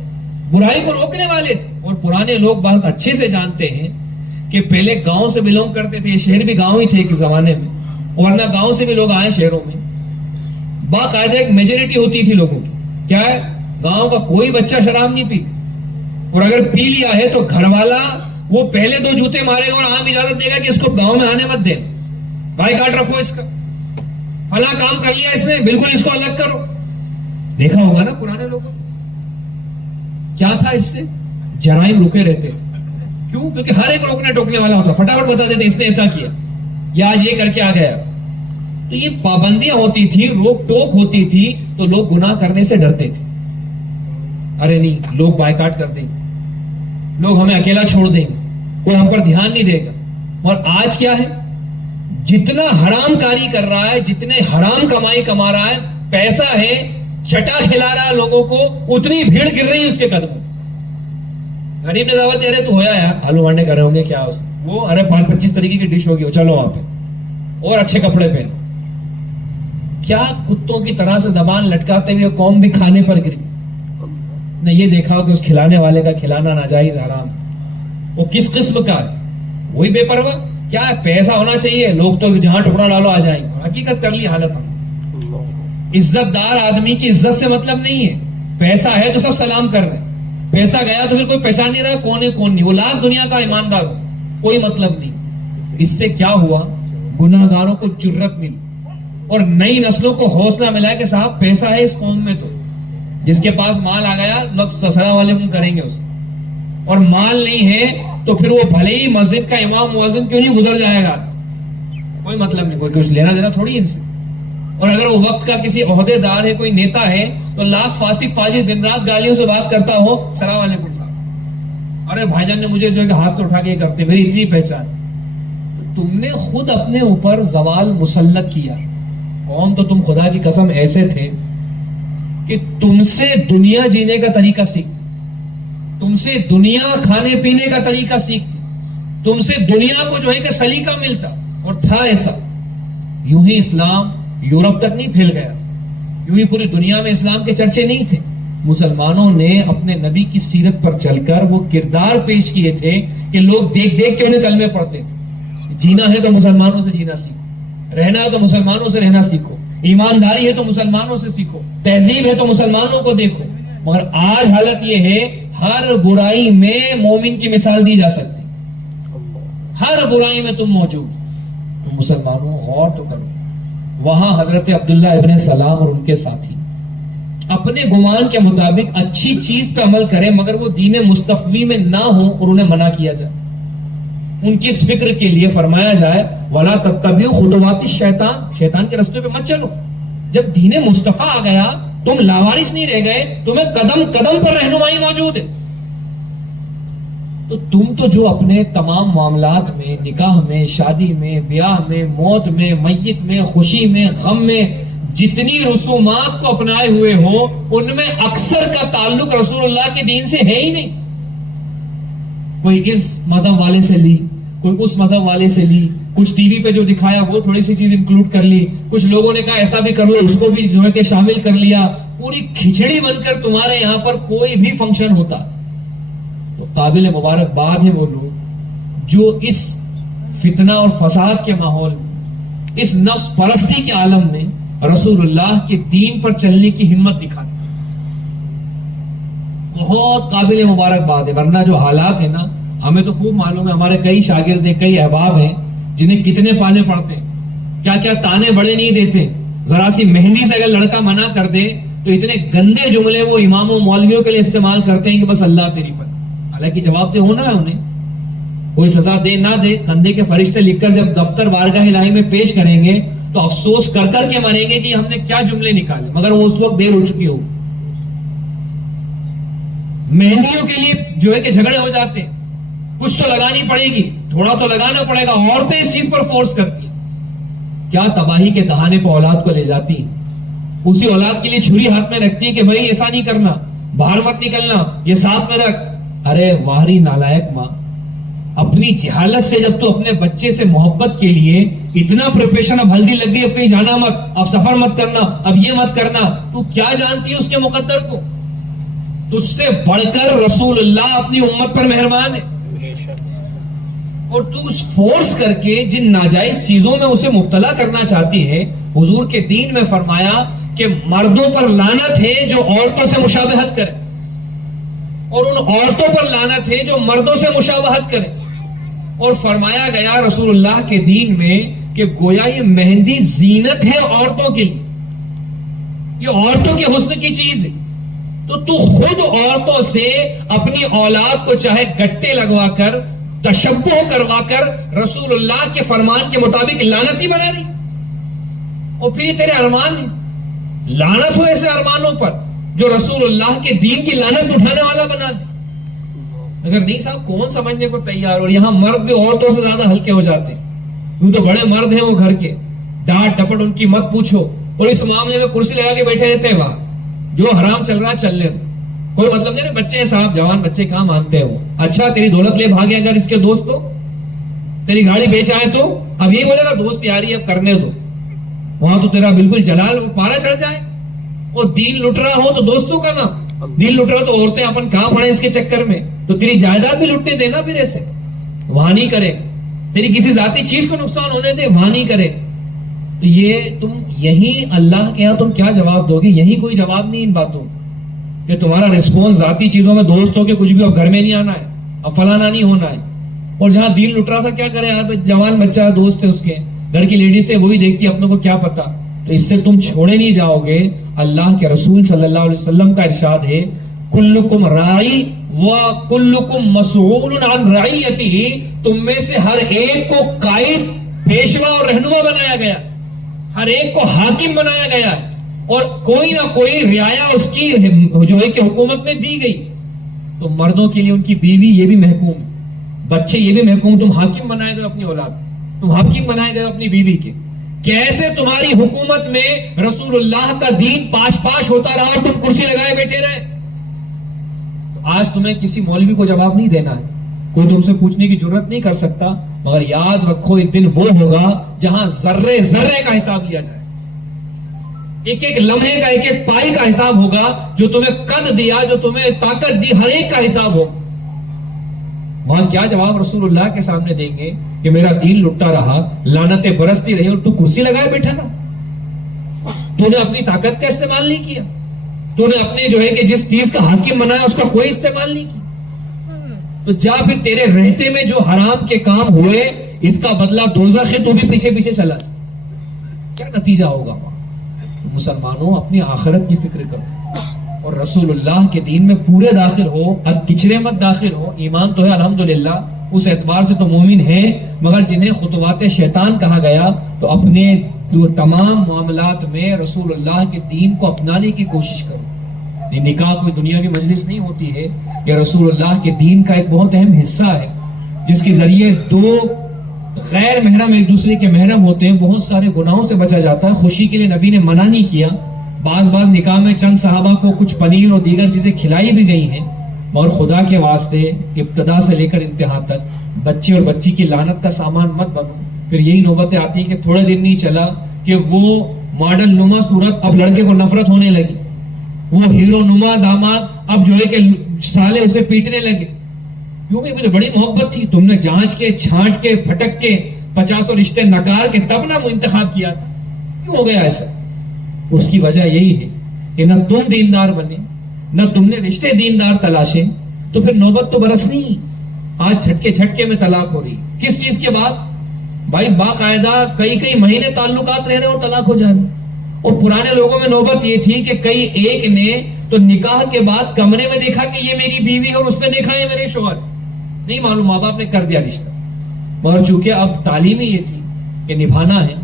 برائی کو روکنے والے تھے. اور پرانے لوگ بہت اچھے سے جانتے ہیں کہ پہلے گاؤں سے بلونگ کرتے تھے, یہ شہر بھی گاؤں ہی تھے ایک زمانے میں, ورنہ گاؤں سے بھی لوگ آئے شہروں میں. باقاعدہ ایک میجورٹی ہوتی تھی لوگوں کی, کیا ہے, گاؤں کا کوئی بچہ شراب نہیں پی, اور اگر پی لیا ہے تو گھر والا وہ پہلے 2 جوتے مارے گا اور عام اجازت دے گا کہ اس کو گاؤں میں آنے مت دے, بھائی کاٹ رکھو اس کا, فلاں کام کر لیا اس نے, بالکل اس کو الگ کرو. دیکھا ہوگا نا پرانے لوگوں کیا تھا, اس سے جرائم رکے رہتے تھے. کیوں؟ کیونکہ ہر ایک روکنے ٹوکنے والا ہوتا, فٹافٹ بتا دیتے اس نے ایسا کیا, یا آج یہ کر کے آ گیا. تو یہ پابندیاں ہوتی تھی, روک ٹوک ہوتی تھی, تو لوگ گناہ کرنے سے ڈرتے تھے. ارے نہیں, لوگ بائیکاٹ کر دیں گے, لوگ ہمیں اکیلا چھوڑ دیں گے, کوئی ہم پر دھیان نہیں دے گا. اور آج کیا ہے, جتنا حرام کاری کر رہا ہے, جتنے حرام کمائی کما رہا ہے, پیسہ ہے, چٹا کھلا رہا ہے لوگوں کو, اتنی بھیڑ گر رہی ہے اس کے قدم. غریب نے دعوت دے رہے, تو ہویا یار آلو انڈے کر رہے ہوں گے کیا, وہ ارے 5-25 طریقے کی ڈش ہوگی, چلو وہاں پہ, اور اچھے کپڑے پہن. کیا کتوں کی طرح سے زبان لٹکاتے ہوئے قوم بھی کھانے پر گری. نے یہ دیکھا کہ اس کھلانے والے کا کھلانا ناجائز حرام, وہ کس قسم کا ہے, وہی بے پرواہ. کیا ہے, پیسہ ہونا چاہیے, لوگ تو جہاں ٹکڑا ڈالو آ جائیں گے. حقیقت کر لی حالت ہم. عزت دار آدمی کی عزت سے مطلب نہیں ہے, پیسہ ہے تو سب سلام کر رہے ہیں, پیسہ گیا تو پھر کوئی پہچان نہیں رہا کون ہے کون نہیں. وہ لاکھ دنیا کا ایماندار ہو, کوئی مطلب نہیں. اس سے کیا ہوا, گناہگاروں کو جرت ملی, اور نئی نسلوں کو حوصلہ ملا کہ صاحب پیسہ ہے اس قوم میں, تو جس کے پاس مال آ گیا لوگ السلام علیکم کریں گے اسے, اور مال نہیں ہے تو پھر وہ بھلے ہی مسجد کا امام مؤذن کیوں نہیں گزر جائے گا, کوئی مطلب نہیں, کوئی کچھ لینا دینا تھوڑی ان سے. اور اگر وہ وقت کا کسی عہدے دار ہے, کوئی نیتا ہے, تو لاکھ فاسق فاجر دن رات گالیوں سے بات کرتا ہو, السلام علیکم صاحب, ارے بھائی جان نے مجھے جو ہے کہ ہاتھ سے اٹھا کے یہ کرتے, میری اتنی پہچان. تم نے خود اپنے اوپر زوال مسلط کیا. قوم تو تم خدا کی قسم ایسے تھے کہ تم سے دنیا جینے کا طریقہ سیکھ, تم سے دنیا کھانے پینے کا طریقہ سیکھ, تم سے دنیا کو جو ہے کہ سلیقہ ملتا, اور تھا ایسا. یوں ہی اسلام یورپ تک نہیں پھیل گیا, یوں ہی پوری دنیا میں اسلام کے چرچے نہیں تھے. مسلمانوں نے اپنے نبی کی سیرت پر چل کر وہ کردار پیش کیے تھے کہ لوگ دیکھ دیکھ کے انہیں کلمے پڑھتے تھے. جینا ہے تو مسلمانوں سے جینا سیکھو, رہنا ہے تو مسلمانوں سے رہنا سیکھو, ایمانداری ہے تو مسلمانوں سے سیکھو, تہذیب ہے تو مسلمانوں کو دیکھو. مگر آج حالت یہ ہے, ہر برائی میں مومن کی مثال دی جا سکتی, ہر برائی میں تم موجود. تو مسلمانوں غور تو کرو. وہاں حضرت عبداللہ ابن سلام اور ان کے ساتھی اپنے گمان کے مطابق اچھی چیز پہ عمل کریں, مگر وہ دین مستفوی میں نہ ہو اور انہیں منع کیا جائے. ان کی اس فکر کے لیے فرمایا جائے وَلَا تَتَّبِعُوا خُطُوَاتِ الشَّيْطَانِ, شیطان کے رستے پہ مت چلو. جب دین مصطفیٰ آ گیا تم لاوارث نہیں رہ گئے, تمہیں قدم قدم پر رہنمائی موجود ہے. تو تم تو جو اپنے تمام معاملات میں, نکاح میں, شادی میں, بیاہ میں, موت میں, میت میں, خوشی میں, غم میں جتنی رسومات کو اپنائے ہوئے ہو ان میں اکثر کا تعلق رسول اللہ کے دین سے ہے ہی نہیں. کوئی اس مذہب والے سے لی, کوئی اس مذہب والے سے لی, کچھ ٹی وی پہ جو دکھایا وہ تھوڑی سی چیز انکلوڈ کر لی, کچھ لوگوں نے کہا ایسا بھی کر لو, اس کو بھی جو ہے کہ شامل کر لیا. پوری کھچڑی بن کر تمہارے یہاں پر کوئی بھی فنکشن ہوتا. تو قابل مبارکباد ہے وہ لوگ جو اس فتنہ اور فساد کے ماحول میں, اس نفس پرستی کے عالم میں رسول اللہ کے دین پر چلنے کی ہمت دکھاتے. بہت قابل مبارکباد ہے. ورنہ جو حالات ہیں نا, ہمیں تو خوب معلوم ہے, ہمارے کئی شاگرد ہیں, کئی احباب ہیں جنہیں کتنے پالے پڑتے ہیں, کیا کیا تانے بڑے نہیں دیتے. ذرا سی مہندی سے اگر لڑکا منع کر دے تو اتنے گندے جملے وہ اماموں مولویوں کے لیے استعمال کرتے ہیں کہ بس اللہ تیری پر. حالانکہ جواب دہ ہونا ہے انہیں, کوئی سزا دے نہ دے, کندھے کے فرشتے لکھ کر جب دفتر بارگاہ الہی میں پیش کریں گے تو افسوس کر کر کے مریں گے کہ ہم نے کیا جملے نکالے, مگر وہ اس وقت دیر ہو چکی ہو. مہندیوں کے لیے جو ہے کہ جھگڑے ہو جاتے ہیں, کچھ تو لگانی پڑے گی, تھوڑا تو لگانا پڑے گا. عورتیں اس چیز پر فورس کرتی, کیا تباہی کے دہانے پہ اولاد کو لے جاتی. اسی اولاد کے لیے چھری ہاتھ میں رکھتی کہ بھائی ایسا نہیں کرنا, باہر مت نکلنا, یہ ساتھ میں رکھ. ارے واہری نالائق ماں, اپنی جہالت سے جب تو اپنے بچے سے محبت کے لیے اتنا پریپریشن, اب ہلدی لگ گئی, اب کہیں جانا مت, اب سفر مت کرنا, اب یہ مت کرنا, تو کیا جانتی ہے اس کے مقدر کو؟ تجھ سے بڑھ کر رسول اللہ اپنی امت پر مہربان ہے, اور تو اس فورس کر کے جن ناجائز چیزوں میں اسے مبتلا کرنا چاہتی ہے. حضور کے دین میں فرمایا کہ مردوں پر لعنت ہے جو عورتوں سے مشابہت کرے, اور ان عورتوں پر لعنت ہے جو مردوں سے مشابہت کرے. اور فرمایا گیا رسول اللہ کے دین میں کہ گویا یہ مہندی زینت ہے عورتوں کے لیے, یہ عورتوں کے حسن کی چیز ہے. تو خود عورتوں سے اپنی اولاد کو چاہے گٹے لگوا کر, تشبہ کروا کر رسول اللہ کے فرمان کے مطابق لعنتی بنا رہی, اور پھر یہ تیرے ارمان ہیں. لعنت ہو ایسے ارمانوں پر جو رسول اللہ کے دین کی لعنت اٹھانے والا بنا دے. اگر نہیں صاحب کون سمجھنے کو تیار. اور یہاں مرد بھی عورتوں سے زیادہ ہلکے ہو جاتے ہیں. یوں تو بڑے مرد ہیں وہ گھر کے, ڈانٹ ڈپٹ ان کی مت پوچھو, اور اس معاملے میں کرسی لگا کے بیٹھے رہتے ہیں. وہاں جو حرام چل رہا چل لے, کوئی مطلب نہیں. بچے ہیں صاحب, جوان بچے کہاں مانتے ہیں وہ. اچھا تیری دولت لے بھاگے اگر اس کے دوست, تو تیری گاڑی بیچ آئے تو اب یہی بولے گا دوست یاری اب کرنے دو. وہاں تو تیرا بالکل جلال پارا چڑھ جائے. اور دین لٹ رہا ہو تو دوستوں کا نام, دین لٹ رہا تو عورتیں اپن کہاں پڑے اس کے چکر میں, تو تیری جائیداد بھی لٹنے دینا. پھر ایسے وہاں نہیں کرے, تیری کسی ذاتی چیز کو نقصان ہونے دے, وہاں نہیں کرے. یہ تم یہی اللہ کے یہاں تم کیا جواب دو گے؟ یہی کوئی جواب نہیں ان باتوں کہ تمہارا ریسپونس ذاتی چیزوں میں دوست ہو کے کچھ بھی, اب گھر میں نہیں آنا ہے, اب فلانا نہیں ہونا ہے. اور جہاں دین لٹ رہا تھا کیا کرے یار, جوان بچہ دوست ہے اس کے, گھر کی لیڈیز ہے وہی دیکھتی, اپنے کو کیا پتا. تو اس سے تم چھوڑے نہیں جاؤ گے. اللہ کے رسول صلی اللہ علیہ وسلم کا ارشاد ہے کلکم راعی وکلکم مسئول عن رعیتہ, تم میں سے ہر ایک کو قائد, پیشوا اور رہنما بنایا گیا, ہر ایک کو حاکم بنایا گیا, اور کوئی نہ کوئی رعایا اس کی جو ہے کہ حکومت میں دی گئی. تو مردوں کے لیے ان کی بیوی یہ بھی محکوم, بچے یہ بھی محکوم. تم حاکم بنائے گئے اپنی اولاد, تم حاکم بنائے گئے اپنی بیوی کے. کیسے تمہاری حکومت میں رسول اللہ کا دین پاش پاش ہوتا رہا اور تم کرسی لگائے بیٹھے رہے. تو آج تمہیں کسی مولوی کو جواب نہیں دینا ہے, کوئی تم سے پوچھنے کی ضرورت نہیں کر سکتا. مگر یاد رکھو ایک دن وہ ہوگا جہاں ذرے ذرے کا حساب لیا جائے, ایک ایک لمحے کا, ایک ایک پائی کا حساب ہوگا. جو تمہیں قد دیا, جو تمہیں طاقت دی, ہر ایک کا حساب ہوگا. وہاں کیا جواب رسول اللہ کے سامنے دیں گے کہ میرا دین لٹتا رہا, لعنتیں برستی رہی, اور تو کرسی لگائے بیٹھا رہا. تو نے اپنی طاقت کا استعمال نہیں کیا, تو نے اپنے جو ہے کہ جس چیز کا حاکم بنایا اس کا کوئی استعمال نہیں کیا. تو جا پھر تیرے رہتے میں جو حرام کے کام ہوئے اس کا بدلہ دوزخ ہے, تو بھی پیچھے پیچھے چلا جا. کیا نتیجہ ہوگا وہاں؟ مسلمانوں اپنی آخرت کی فکر کرو, اور رسول اللہ کے دین میں پورے داخل ہو, اب کچرے مت داخل ہو. ایمان تو ہے الحمدللہ, اس اعتبار سے تو مومن ہیں، مگر جنہیں خطوات شیطان کہا گیا تو اپنے تمام معاملات میں رسول اللہ کے دین کو اپنانے کی کوشش کرو. یہ نکاح کوئی دنیاوی مجلس نہیں ہوتی ہے، یہ رسول اللہ کے دین کا ایک بہت اہم حصہ ہے، جس کے ذریعے دو غیر محرم ایک دوسرے کے محرم ہوتے ہیں، بہت سارے گناہوں سے بچا جاتا ہے. خوشی کے لیے نبی نے منع نہیں کیا. بعض نکاح میں چند صحابہ کو کچھ پنیر اور دیگر چیزیں کھلائی بھی گئی ہیں، اور خدا کے واسطے ابتدا سے لے کر انتہا تک بچے اور بچی کی لعنت کا سامان مت بنو. پھر یہی نوبتیں آتی ہیں کہ تھوڑے دن نہیں چلا کہ وہ ماڈل نما صورت اب لڑکے کو نفرت ہونے لگی، وہ ہیرو نما داماد اب جو ہے کہ سالے اسے پیٹنے لگے. کیونکہ مجھے بڑی محبت تھی، تم نے جانچ کے چھانٹ کے پھٹک کے 50 رشتے نکار کے تب نہ انتخاب کیا تھا. کیوں ہو گیا ایسا؟ اس کی وجہ یہی ہے کہ نہ تم دیندار بنے، نہ تم نے رشتے دیندار تلاشے، تو پھر نوبت تو برسنی. آج جھٹکے میں طلاق ہو رہی. کس چیز کے بعد؟ بھائی باقاعدہ کئی مہینے تعلقات رہ رہے اور طلاق ہو جانے. اور پرانے لوگوں میں نوبت یہ تھی کہ کئی ایک نے تو نکاح کے بعد کمرے میں دیکھا کہ یہ میری بیوی ہے، اور اس پہ دیکھا یہ میرے شوہر. نہیں معلوم، ماں باپ نے کر دیا رشتہ. مگر چونکہ اب تعلیم ہی یہ تھی کہ نبھانا ہے،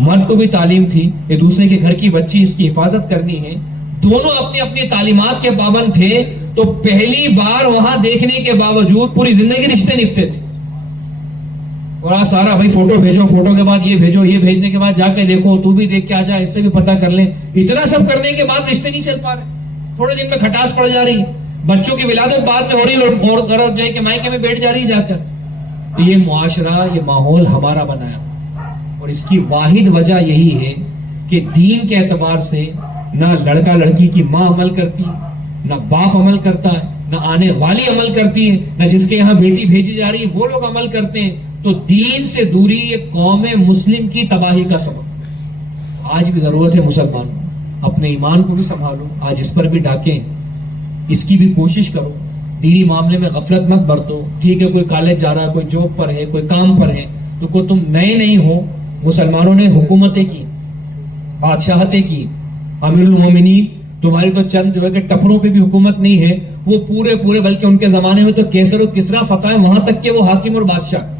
مرد کو بھی تعلیم تھی کہ دوسرے کے گھر کی بچی اس کی حفاظت کرنی ہے، دونوں اپنی اپنی تعلیمات کے پابند تھے، تو پہلی بار وہاں دیکھنے کے باوجود پوری زندگی رشتے نبھتے تھے. اور سارا بھائی فوٹو بھیجو، فوٹو کے بعد یہ بھیجو، یہ بھیجنے کے بعد جا کے دیکھو، تو بھی دیکھ کے آ جا، اس سے بھی پتہ کر لیں. اتنا سب کرنے کے بعد رشتے نہیں چل پا رہے. تھوڑے دن میں کھٹاس پڑ جا رہی، بچوں کی ولادت بعد میں ہو رہی اور غرض جائے کہ مائکے میں بیٹھ جا رہی جا کر. یہ معاشرہ، یہ ماحول ہمارا بنایا، اور اس کی واحد وجہ یہی ہے کہ دین کے اعتبار سے نہ لڑکا لڑکی کی ماں عمل کرتی، نہ باپ عمل کرتا ہے، نہ آنے والی عمل کرتی ہے، نہ جس کے یہاں بیٹی بھیجی جا رہی ہے وہ لوگ عمل کرتے ہیں. تو دین سے دوری ایک قوم مسلم کی تباہی کا سبب. آج بھی ضرورت ہے مسلمانوں، اپنے ایمان کو بھی سنبھالو، آج اس پر بھی ڈاکیں، اس کی بھی کوشش کرو. دینی معاملے میں غفلت مت برتو. ٹھیک ہے کوئی کالج جا رہا ہے، کوئی جاب پر ہے، کوئی کام پر ہے، تو کوئی تم نئے نہیں ہو. مسلمانوں نے حکومتیں کی، بادشاہتیں کی، امیر المومنین. تمہاری تو چند جو ہے کہ ٹپروں پہ بھی حکومت نہیں ہے، وہ پورے بلکہ ان کے زمانے میں تو کیسر و کسرا فتح ہے، وہاں تک کہ وہ حاکم اور بادشاہ.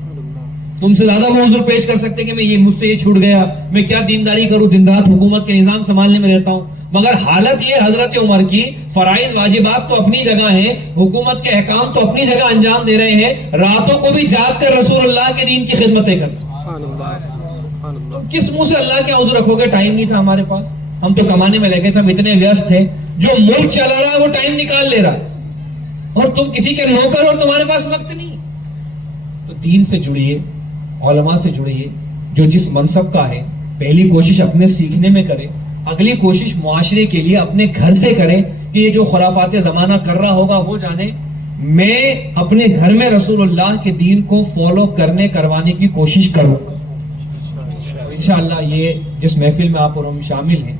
تم سے زیادہ وہ عذر پیش کر سکتے کہ میں یہ مجھ سے یہ چھوٹ گیا، میں کیا دینداری کروں، دن رات حکومت کے نظام سنبھالنے میں رہتا ہوں. مگر حالت یہ حضرت عمر کی، فرائض واجبات تو اپنی جگہ ہیں، حکومت کے احکام تو اپنی جگہ انجام دے رہے ہیں، راتوں کو بھی جاگ کر رسول اللہ کے دین کی خدمتیں کر. کس منہ سے اللہ کے عذر رکھو گے؟ ٹائم نہیں تھا ہمارے پاس، ہم تو کمانے میں لگے تھے، ہم اتنے ویست تھے. جو ملک چلا رہا ہے وہ ٹائم نکال لے رہا، اور تم کسی کے نوکر اور تمہارے پاس وقت نہیں. تو دین سے جڑیے، علماء سے جڑیے. جو جس منصب کا ہے پہلی کوشش اپنے سیکھنے میں کرے، اگلی کوشش معاشرے کے لیے اپنے گھر سے کرے کہ یہ جو خرافات زمانہ کر رہا ہوگا وہ جانے. میں اپنے گھر میں رسول اللہ کے دین کو فالو کروانے کی کوشش کروں گا. انشاءاللہ یہ جس محفل میں آپ اور ہم شامل ہیں،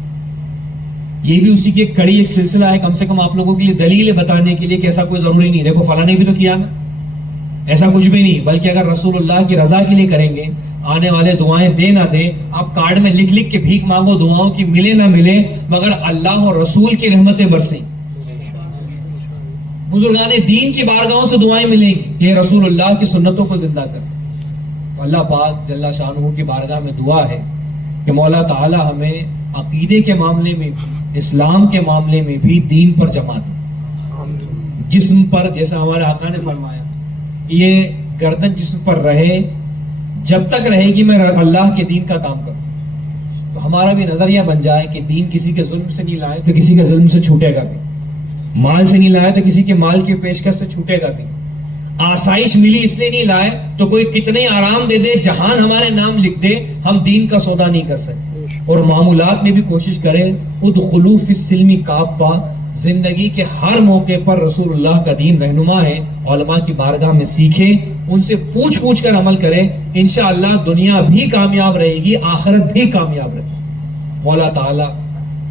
یہ بھی اسی کی ایک کڑی، ایک سلسلہ ہے، کم سے کم آپ لوگوں کے لیے دلیل بتانے کے لیے کہ ایسا کوئی ضروری نہیں. دیکھو فلاں نے بھی تو کیا نا، ایسا کچھ بھی نہیں. بلکہ اگر رسول اللہ کی رضا کے لیے کریں گے، آنے والے دعائیں دے نہ دے، آپ کارڈ میں لکھ کے بھیک مانگو، دعاؤں کی ملے نہ ملے، مگر اللہ اور رسول کی رحمتیں برسیں. بزرگان دین کی بارگاہوں سے دعائیں ملیں گی کہ رسول اللہ کی سنتوں کو زندہ کر. اللہ پاک جل شانہ کی بارگاہ میں دعا ہے کہ مولا تعالی ہمیں عقیدے کے معاملے میں بھی، اسلام کے معاملے میں بھی دین پر جما دے. جسم پر، جیسا ہمارے آقا نے فرمایا، یہ گردن جسم پر رہے، جب تک رہے گی میں اللہ کے دین کا کام کروں. تو ہمارا بھی نظریہ بن جائے کہ دین کسی کے ظلم سے نہیں لائے تو کسی کے ظلم سے چھوٹے گا بھی، مال سے نہیں لائے تو کسی کے مال کی پیشکش سے چھوٹے گا بھی. آسائش ملی اس لیے نہیں لائے تو کوئی کتنے آرام دے دے، جہان ہمارے نام لکھ دے، ہم دین کا سودا نہیں کر سکتے. اور معمولات میں بھی کوشش کرے ادخلوا فی السلم کافہ، زندگی کے ہر موقع پر رسول اللہ کا دین رہنما ہے، علماء کی بارگاہ میں سیکھے، ان سے پوچھ کر عمل کرے. انشاءاللہ دنیا بھی کامیاب رہے گی، آخرت بھی کامیاب رہے گی. مولا تعالیٰ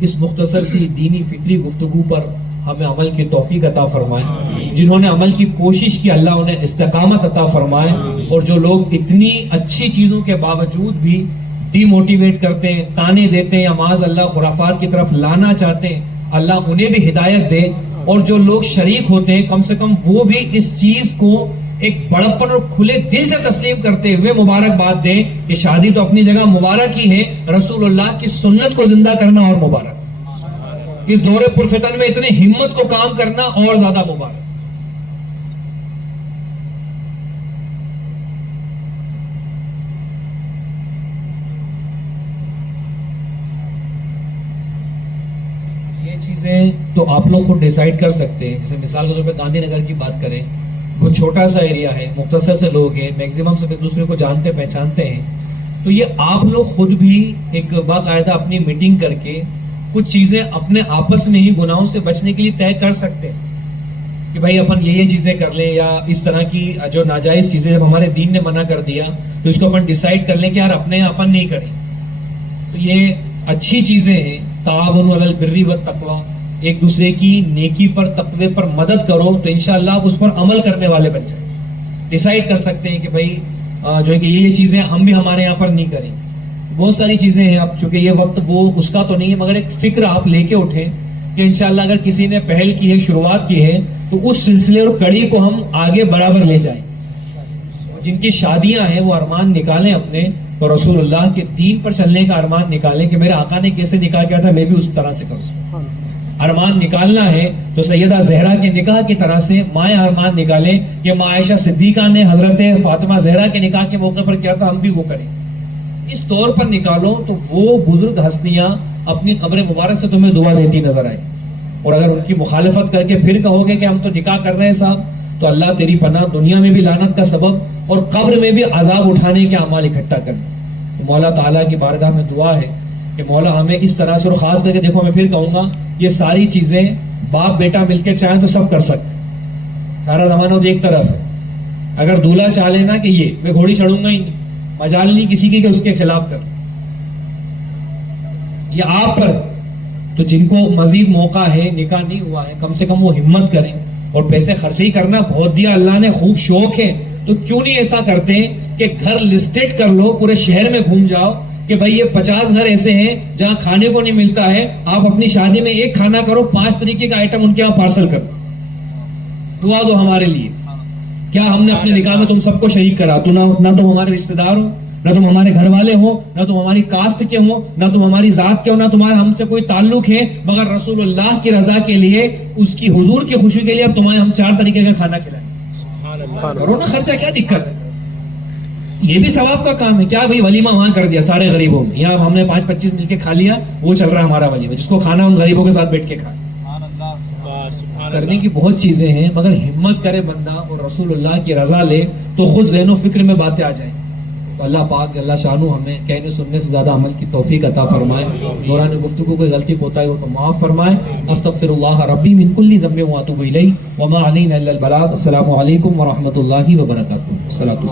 اس مختصر سی دینی فکری گفتگو پر ہمیں عمل کی توفیق عطا فرمائے. جنہوں نے عمل کی کوشش کی اللہ انہیں استقامت عطا فرمائے، اور جو لوگ اتنی اچھی چیزوں کے باوجود بھی ڈی موٹیویٹ کرتے ہیں، تانے دیتے ہیں، یا معاذ اللہ خرافات کی طرف لانا چاہتے ہیں، اللہ انہیں بھی ہدایت دے. اور جو لوگ شریک ہوتے ہیں کم سے کم وہ بھی اس چیز کو ایک بڑپن اور کھلے دل سے تسلیم کرتے ہوئے مبارکباد دیں کہ شادی تو اپنی جگہ مبارک ہی ہے، رسول اللہ کی سنت کو زندہ کرنا اور مبارک، اس دور پرفتن میں اتنے ہمت کو کام کرنا اور زیادہ مبارک۔ یہ چیزیں تو آپ لوگ خود ڈیسائیڈ کر سکتے ہیں، جیسے مثال کے طور پہ گاندھی نگر کی بات کریں، وہ چھوٹا سا ایریا ہے، مختصر سے لوگ ہیں، میکسیمم سب ایک دوسرے کو جانتے پہچانتے ہیں، تو یہ آپ لوگ خود بھی ایک باقاعدہ اپنی میٹنگ کر کے کچھ چیزیں اپنے آپس میں ہی گناہوں سے بچنے کے لیے طے کر سکتے ہیں کہ بھائی اپن یہ چیزیں کر لیں، یا اس طرح کی جو ناجائز چیزیں جب ہمارے دین نے منع کر دیا تو اس کو اپن ڈیسائیڈ کر لیں کہ یار اپنے اپن نہیں کریں۔ تو یہ اچھی چیزیں ہیں، تعاون علی البر والتقوی، ایک دوسرے کی نیکی پر تقوی پر مدد کرو تو انشاءاللہ آپ اس پر عمل کرنے والے بن جائیں۔ ڈیسائیڈ کر سکتے ہیں کہ بھائی جو ہے کہ یہ چیزیں ہم بھی ہمارے یہاں پر نہیں کریں۔ بہت ساری چیزیں ہیں، اب چونکہ یہ وقت وہ اس کا تو نہیں ہے، مگر ایک فکر آپ لے کے اٹھیں کہ انشاءاللہ اگر کسی نے پہل کی ہے، شروعات کی ہے، تو اس سلسلے اور کڑی کو ہم آگے برابر لے جائیں۔ جن کی شادیاں ہیں وہ ارمان نکالیں اپنے، تو رسول اللہ کے دین پر چلنے کا ارمان نکالیں کہ میرے آقا نے کیسے نکاح کیا تھا، میں بھی اس طرح سے کروں۔ ارمان نکالنا ہے تو سیدہ زہرا کے نکاح کی طرح سے مائیں ارمان نکالیں کہ ماں عائشہ صدیقہ نے حضرت فاطمہ زہرا کے نکاح کے موقع پر کیا تھا، ہم بھی وہ کریں۔ اس طور پر نکالو تو وہ بزرگ ہستیاں اپنی قبر مبارک سے تمہیں دعا دیتی نظر آئے، اور اگر ان کی مخالفت کر کے پھر کہو گے کہ ہم تو نکاح کر رہے ہیں صاحب، تو اللہ تیری پناہ دنیا میں بھی لعنت کا سبب اور قبر میں بھی عذاب اٹھانے کے اعمال اکٹھا کر لیں۔ تو مولا تعالیٰ کی بارگاہ میں دعا ہے کہ مولا ہمیں اس طرح سے، اور خاص کر کے دیکھو میں پھر کہوں گا، یہ ساری چیزیں باپ بیٹا مل کے چاہیں تو سب کر سکتے ہیں، سارا زمانہ تو ایک طرف ہے۔ اگر دولہا چاہ لینا کہ یہ میں گھوڑی چڑھوں گا ہی نہیں، مجال نہیں کسی کی کہ اس کے خلاف کر، یہ آپ پر، تو جن کو مزید موقع ہے، نکاح نہیں ہوا ہے، کم سے کم وہ ہمت کریں، اور پیسے خرچ ہی کرنا بہت دیا اللہ نے، خوب شوق ہے تو کیوں نہیں ایسا کرتے کہ گھر لسٹڈ کر لو، پورے شہر میں گھوم جاؤ کہ بھائی یہ 50 گھر ایسے ہیں جہاں کھانے کو نہیں ملتا ہے، آپ اپنی شادی میں ایک کھانا کرو، 5 طریقے کا آئٹم ان کے یہاں پارسل کرو، دعا دو ہمارے لیے۔ کیا ہم نے اپنے نکاح میں تم سب کو شریک کرا؟ تو نہ تم ہمارے رشتہ دار ہو، نہ تم ہمارے گھر والے ہو، نہ تم ہماری کاسٹ کے ہو، نہ تم ہماری ذات کے ہو، نہ تمہارا ہم سے کوئی تعلق ہے، مگر رسول اللہ کی رضا کے لیے، اس کی حضور کی خوشی کے لیے اب تمہیں ہم 4 طریقے کا کھانا کھلائیں، کرو نا خرچہ، کیا دقت ہے؟ یہ بھی ثواب کا کام ہے۔ کیا بھائی ولیمہ وہاں کر دیا سارے غریبوں میں، یا ہم نے 5-25 مل کے کھا لیا، وہ چل رہا ہے ہمارا ولیمہ، جس کو کھانا ہم غریبوں کے ساتھ بیٹھ کے کھائیں۔ کرنے کی بہت چیزیں ہیں، مگر ہمت کرے بندہ اور رسول اللہ کی رضا لے تو خود ذہن و فکر میں باتیں آ جائیں۔ تو اللہ پاک اللہ شانو ہمیں کہنے سننے سے زیادہ عمل کی توفیق عطا فرمائے، دوران گفتگو کوئی غلطی کوتاہی ہو تو معاف فرمائے۔ استغفر اللہ ربی من کل ذنب واتوب الیہ وما علینا الا البلاغ۔ السلام علیکم ورحمۃ اللہ وبرکاتہ۔ صلاۃ